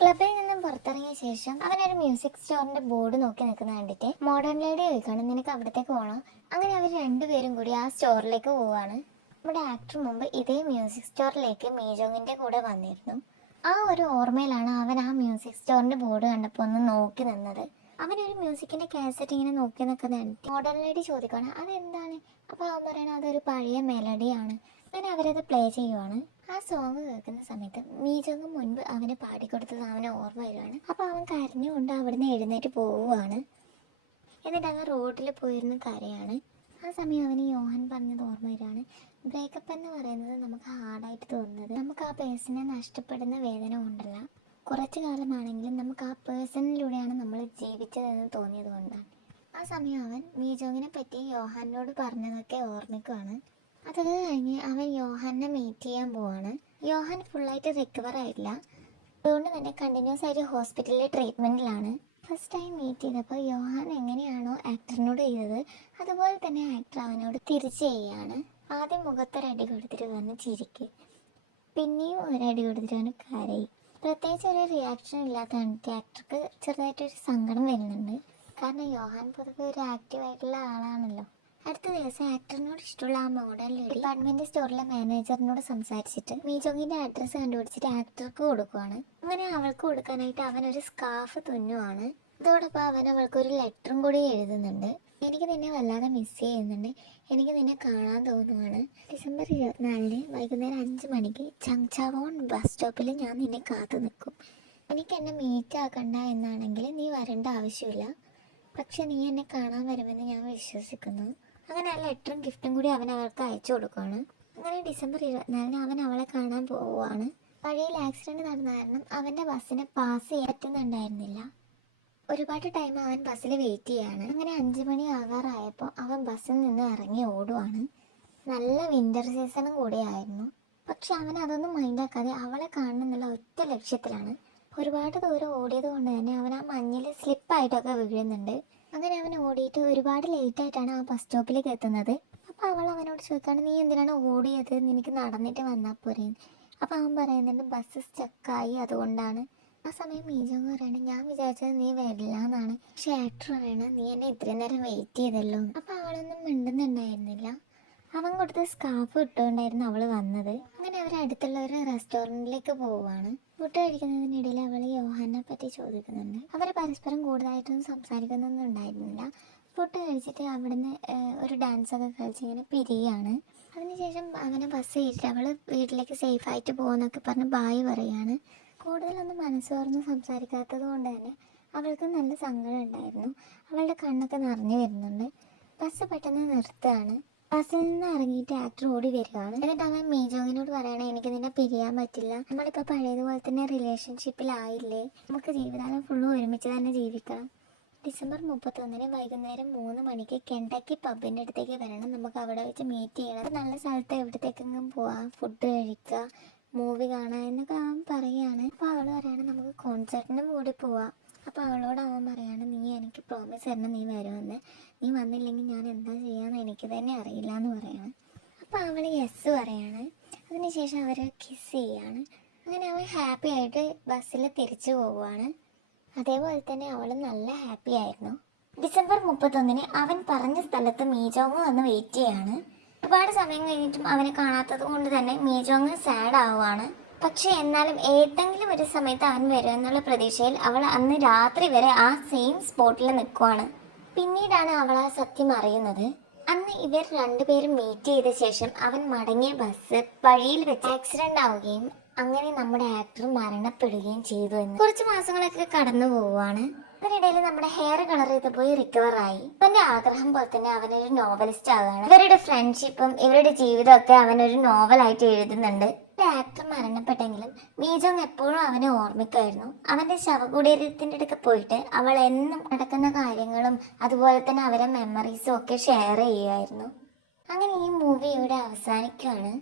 ക്ലബിൽ നിന്നും പുറത്തിറങ്ങിയ ശേഷം അവനൊരു മ്യൂസിക് സ്റ്റോറിന്റെ ബോർഡ് നോക്കി നിൽക്കുന്ന കണ്ടിട്ട് മോഡേൺ ലേഡി ചോദിക്കണം, നിനക്ക് അവിടത്തേക്ക് പോകണം? അങ്ങനെ അവർ രണ്ടുപേരും കൂടി ആ സ്റ്റോറിലേക്ക് പോവാണ്. നമ്മുടെ ആക്ടർ മുമ്പ് ഇതേ മ്യൂസിക് സ്റ്റോറിലേക്ക് മീജോങ്ങിന്റെ കൂടെ വന്നിരുന്നു. ആ ഒരു ഓർമ്മയിലാണ് അവൻ ആ മ്യൂസിക് സ്റ്റോറിന്റെ ബോർഡ് കണ്ടപ്പോൾ ഒന്ന് നോക്കി നിന്നത്. അവനൊരു മ്യൂസിക്കിന്റെ കാസറ്റ് ഇങ്ങനെ നോക്കി നിൽക്കുന്ന മോഡേൺ ലേഡി ചോദിക്കണം, അതെന്താണ്? അപ്പോൾ അവൻ പറയണത് അതൊരു പഴയ മെലഡിയാണ്. അങ്ങനെ അവരത് പ്ലേ ചെയ്യുവാണ്. ആ സോങ് കേൾക്കുന്ന സമയത്ത് മീജോങ് മുൻപ് അവന് പാടിക്കൊടുത്തത് അവന് ഓർമ്മ വരുവാണ്. അപ്പോൾ അവൻ കരഞ്ഞുകൊണ്ട് അവിടുന്ന് എഴുന്നേറ്റ് പോവുകയാണ്. എന്നിട്ട് അവൻ റോഡിൽ പോയിരുന്ന് കരയാണ്. ആ സമയം അവന് യോഹൻ പറഞ്ഞത് ഓർമ്മ വരുവാണ്. ബ്രേക്കപ്പ് എന്ന് പറയുന്നത് നമുക്ക് ഹാർഡായിട്ട് തോന്നുന്നത് നമുക്ക് ആ പേഴ്സണെ നഷ്ടപ്പെടുന്ന വേദന കൊണ്ടല്ല, കുറച്ചു കാലമാണെങ്കിലും നമുക്ക് ആ പേഴ്സണിലൂടെയാണ് നമ്മൾ ജീവിച്ചതെന്ന് തോന്നിയത് കൊണ്ടാണ്. ആ സമയം അവൻ മീജോങ്ങിനെ പറ്റി യോഹാനോട് പറഞ്ഞതൊക്കെ ഓർമ്മിക്കുവാണ്. അതൊക്കെ കഴിഞ്ഞ് അവൻ യോഹാനെ മീറ്റ് ചെയ്യാൻ പോവാണ്. യോഹാൻ ഫുള്ളായിട്ട് റിക്കവർ ആയില്ല. അതുകൊണ്ട് തന്നെ കണ്ടിന്യൂസ് ആയിട്ട് ഹോസ്പിറ്റലിലെ ട്രീറ്റ്മെൻറ്റിലാണ്. ഫസ്റ്റ് ടൈം മീറ്റ് ചെയ്തപ്പോൾ യോഹാൻ എങ്ങനെയാണോ ആക്ടറിനോട് ചെയ്തത് അതുപോലെ തന്നെ ആക്ടർ അവനോട് തിരിച്ച് ചെയ്യാണ്. ആദ്യം മുഖത്തൊരടി കൊടുത്തിട്ട് വന്ന് ചിരിക്ക്, പിന്നെയും ഒരടി കൊടുത്തിട്ട് അവന് കരയും. പ്രത്യേകിച്ച് ഒരു റിയാക്ഷൻ ഇല്ലാത്ത ആക്ടർക്ക് ചെറുതായിട്ടൊരു സങ്കടം വരുന്നുണ്ട്. കാരണം യോഹാൻ പൊതുവെ ഒരു ആക്റ്റീവായിട്ടുള്ള ആളാണല്ലോ. അടുത്ത ദിവസം ആക്ടറിനോട് ഇഷ്ടമുള്ള ആ മോഡൽ ഡിപ്പാർട്ട്മെന്റ് സ്റ്റോറിലെ മാനേജറിനോട് സംസാരിച്ചിട്ട് മീജോങ്ങിന്റെ അഡ്രസ്സ് കണ്ടുപിടിച്ചിട്ട് ആക്ടർക്ക് കൊടുക്കുവാണ്. അങ്ങനെ അവൾക്ക് കൊടുക്കാനായിട്ട് അവനൊരു സ്കാർഫ് തുന്നുവാണ്. അതോടൊപ്പം അവൻ അവൾക്കൊരു ലെറ്ററും കൂടി എഴുതുന്നുണ്ട്. എനിക്ക് നിന്നെ വല്ലാതെ മിസ് ചെയ്യുന്നുണ്ട്, എനിക്ക് നിന്നെ കാണാൻ തോന്നുവാണ്. ഡിസംബർ 24 വൈകുന്നേരം 5 മണിക്ക് ചങ്ചാവോൺ ബസ് സ്റ്റോപ്പിൽ ഞാൻ നിന്നെ കാത്തു നിൽക്കും. എനിക്ക് എന്നെ മീറ്റ് ആക്കണ്ട എന്നാണെങ്കിൽ നീ വരേണ്ട ആവശ്യമില്ല, പക്ഷെ നീ എന്നെ കാണാൻ വരുമെന്ന് ഞാൻ വിശ്വസിക്കുന്നു. അങ്ങനെ ആ ലെറ്ററും ഗിഫ്റ്റും കൂടി അവൻ അവൾക്ക് അയച്ചു കൊടുക്കുകയാണ്. അങ്ങനെ ഡിസംബർ 24 അവൻ അവളെ കാണാൻ പോവുകയാണ്. വഴിയിൽ ആക്സിഡൻറ്റ് നടന്ന കാരണം അവൻ്റെ ബസ്സിനെ പാസ് ചെയ്യാൻ പറ്റുന്നുണ്ടായിരുന്നില്ല. ഒരുപാട് ടൈം അവൻ ബസ്സിൽ വെയിറ്റ് ചെയ്യാണ്. അങ്ങനെ 5 മണി ആകാറായപ്പോൾ അവൻ ബസ്സിൽ നിന്ന് ഇറങ്ങി ഓടുവാണ്. നല്ല വിൻ്റർ സീസണും കൂടിയായിരുന്നു. പക്ഷെ അവൻ അതൊന്നും മൈൻഡാക്കാതെ അവളെ കാണണം എന്നുള്ള ഒറ്റ ലക്ഷ്യത്തിലാണ്. ഒരുപാട് ദൂരം ഓടിയത് കൊണ്ട് തന്നെ അവൻ ആ മഞ്ഞിൽ സ്ലിപ്പായിട്ടൊക്കെ വീഴുന്നുണ്ട്. അങ്ങനെ അവൻ ഓടിയിട്ട് ഒരുപാട് ലേറ്റായിട്ടാണ് ആ ബസ് സ്റ്റോപ്പിലേക്ക് എത്തുന്നത്. അപ്പോൾ അവൾ അവനോട് ചോദിക്കുകയാണ്, നീ എന്തിനാണ് ഓടിയത്, നിനക്ക് നടന്നിട്ട് വന്നാൽ പോരേന്ന്. അപ്പോൾ അവൻ പറയുന്നുണ്ട്, ബസ് സ്റ്റക്കായി അതുകൊണ്ടാണ്. ആ സമയം മീജോങ് പറയണേ, ഞാൻ വിചാരിച്ചത് നീ വരില്ല എന്നാണ്, പക്ഷെ ആക്ടർ പറയണ നീ എന്നെ ഇത്രയും നേരം വെയിറ്റ് ചെയ്തല്ലോ. അപ്പോൾ അവളൊന്നും മിണ്ടുന്നുണ്ടായിരുന്നില്ല. അവൻ കൊടുത്ത സ്കാർഫ് ഇട്ടുകൊണ്ടായിരുന്നു അവൾ വന്നത്. അങ്ങനെ അവർ അടുത്തുള്ള ഒരു റെസ്റ്റോറൻറ്റിലേക്ക് പോവുകയാണ്. ഫുഡ് കഴിക്കുന്നതിനിടയിൽ അവൾ യോഹാനെ പറ്റി ചോദിക്കുന്നുണ്ട്. അവർ പരസ്പരം കൂടുതലായിട്ടൊന്നും സംസാരിക്കുന്നൊന്നും ഉണ്ടായിരുന്നില്ല. ഫുഡ് കഴിച്ചിട്ട് അവിടുന്ന് ഒരു ഡാൻസൊക്കെ കളിച്ച് ഇങ്ങനെ പിരിയാണ്. അതിനുശേഷം അവനെ ബസ് കയറ്റിട്ട് അവൾ വീട്ടിലേക്ക് സേഫായിട്ട് പോകുമെന്നൊക്കെ പറഞ്ഞ് ബായ് പറയുകയാണ്. കൂടുതലൊന്നും മനസ്സ് തുറന്ന് സംസാരിക്കാത്തത് കൊണ്ട് തന്നെ അവൾക്ക് നല്ല സങ്കടം ഉണ്ടായിരുന്നു. അവളുടെ കണ്ണൊക്കെ നിറഞ്ഞു വരുന്നുണ്ട്. ബസ് പെട്ടെന്ന് നിർത്തുകയാണ്. ബസ്സിൽ നിന്ന് ഇറങ്ങിയിട്ട് ആക്ടർ ഓടി വരികയാണ്. എന്നിട്ട് അവൻ മീജോങ്ങിനോട് പറയണേ, എനിക്ക് നിന്നെ പിരിയാൻ പറ്റില്ല, നമ്മളിപ്പോൾ പഴയതുപോലെ തന്നെ റിലേഷൻഷിപ്പിലായില്ലേ, നമുക്ക് ജീവിതകാലം ഫുള്ളും ഒരുമിച്ച് തന്നെ ജീവിക്കണം. ഡിസംബർ 31 വൈകുന്നേരം 3 മണിക്ക് കെൻടക്കി പബ്ബിൻ്റെ അടുത്തേക്ക് വരണം, നമുക്ക് അവിടെ വെച്ച് മീറ്റ് ചെയ്യണം, നല്ല സ്ഥലത്ത് എവിടത്തേക്കെങ്കിലും പോവാം, ഫുഡ് കഴിക്കുക, മൂവി കാണാം എന്നൊക്കെ അവൻ പറയുകയാണ്. അപ്പോൾ അവൾ പറയാണ് നമുക്ക് കോൺസേർട്ടിനും കൂടി പോവാം. അപ്പോൾ അവളോട് അവൻ പറയാണ്, നീ എനിക്ക് പ്രോമിസ് തരണം നീ വരുമെന്ന്, നീ വന്നില്ലെങ്കിൽ ഞാൻ എന്താ ചെയ്യാന്ന് എനിക്ക് തന്നെ അറിയില്ല എന്ന് പറയാണ്. അപ്പോൾ അവൾ യെസ് പറയാണ്. അതിനുശേഷം അവർ കിസ് ചെയ്യാണ്. അങ്ങനെ അവൻ ഹാപ്പി ആയിട്ട് ബസ്സിൽ തിരിച്ചു പോവുകയാണ്. അതേപോലെ തന്നെ അവളും നല്ല ഹാപ്പി ആയിരുന്നു. ഡിസംബർ 31 അവൻ പറഞ്ഞ സ്ഥലത്ത് മീജോങ് വന്ന് വെയിറ്റ് ചെയ്യാണ്. ഒരുപാട് സമയം കഴിഞ്ഞിട്ടും അവനെ കാണാത്തത് കൊണ്ട് തന്നെ മീജോങ് സാഡ് ആവുകയാണ്. പക്ഷെ എന്നാലും ഏതെങ്കിലും ഒരു സമയത്ത് അവൻ വരും എന്നുള്ള പ്രതീക്ഷയിൽ അവൾ അന്ന് രാത്രി വരെ ആ സെയിം സ്പോട്ടിൽ നിൽക്കുവാണ്. പിന്നീടാണ് അവൾ ആ സത്യം അറിയുന്നത്. അന്ന് ഇവർ രണ്ടുപേരും മീറ്റ് ചെയ്ത ശേഷം അവൻ മടങ്ങിയ ബസ് വഴിയിൽ വെച്ച് ആക്സിഡന്റ് ആവുകയും അങ്ങനെ നമ്മുടെ ആക്ടർ മരണപ്പെടുകയും ചെയ്തു എന്ന്. കുറച്ച് മാസങ്ങളൊക്കെ കടന്നു പോവുകയാണ്. അതിനിടയിൽ നമ്മുടെ ഹെയർ കളർ ചെയ്ത് പോയി റിക്കവർ ആയി. അവന്റെ ആഗ്രഹം പോലെ തന്നെ അവനൊരു നോവലിസ്റ്റ് ആവുകയാണ്. ഇവരുടെ ഫ്രണ്ട്ഷിപ്പും ഇവരുടെ ജീവിതമൊക്കെ അവനൊരു നോവലായിട്ട് എഴുതുന്നുണ്ട്. ആക്ടർ മരണപ്പെട്ടെങ്കിലും മീജോങ് എപ്പോഴും അവനെ ഓർമ്മിക്കുമായിരുന്നു. അവന്റെ ശവകുടീരത്തിന്റെ അടുത്ത് പോയിട്ട് അവൾ എന്നും നടക്കുന്ന കാര്യങ്ങളും അതുപോലെ തന്നെ അവരുടെ മെമ്മറീസും ഒക്കെ ഷെയർ ചെയ്യുമായിരുന്നു. അങ്ങനെ ഈ മൂവി ഇവിടെ അവസാനിക്കുകയാണ്.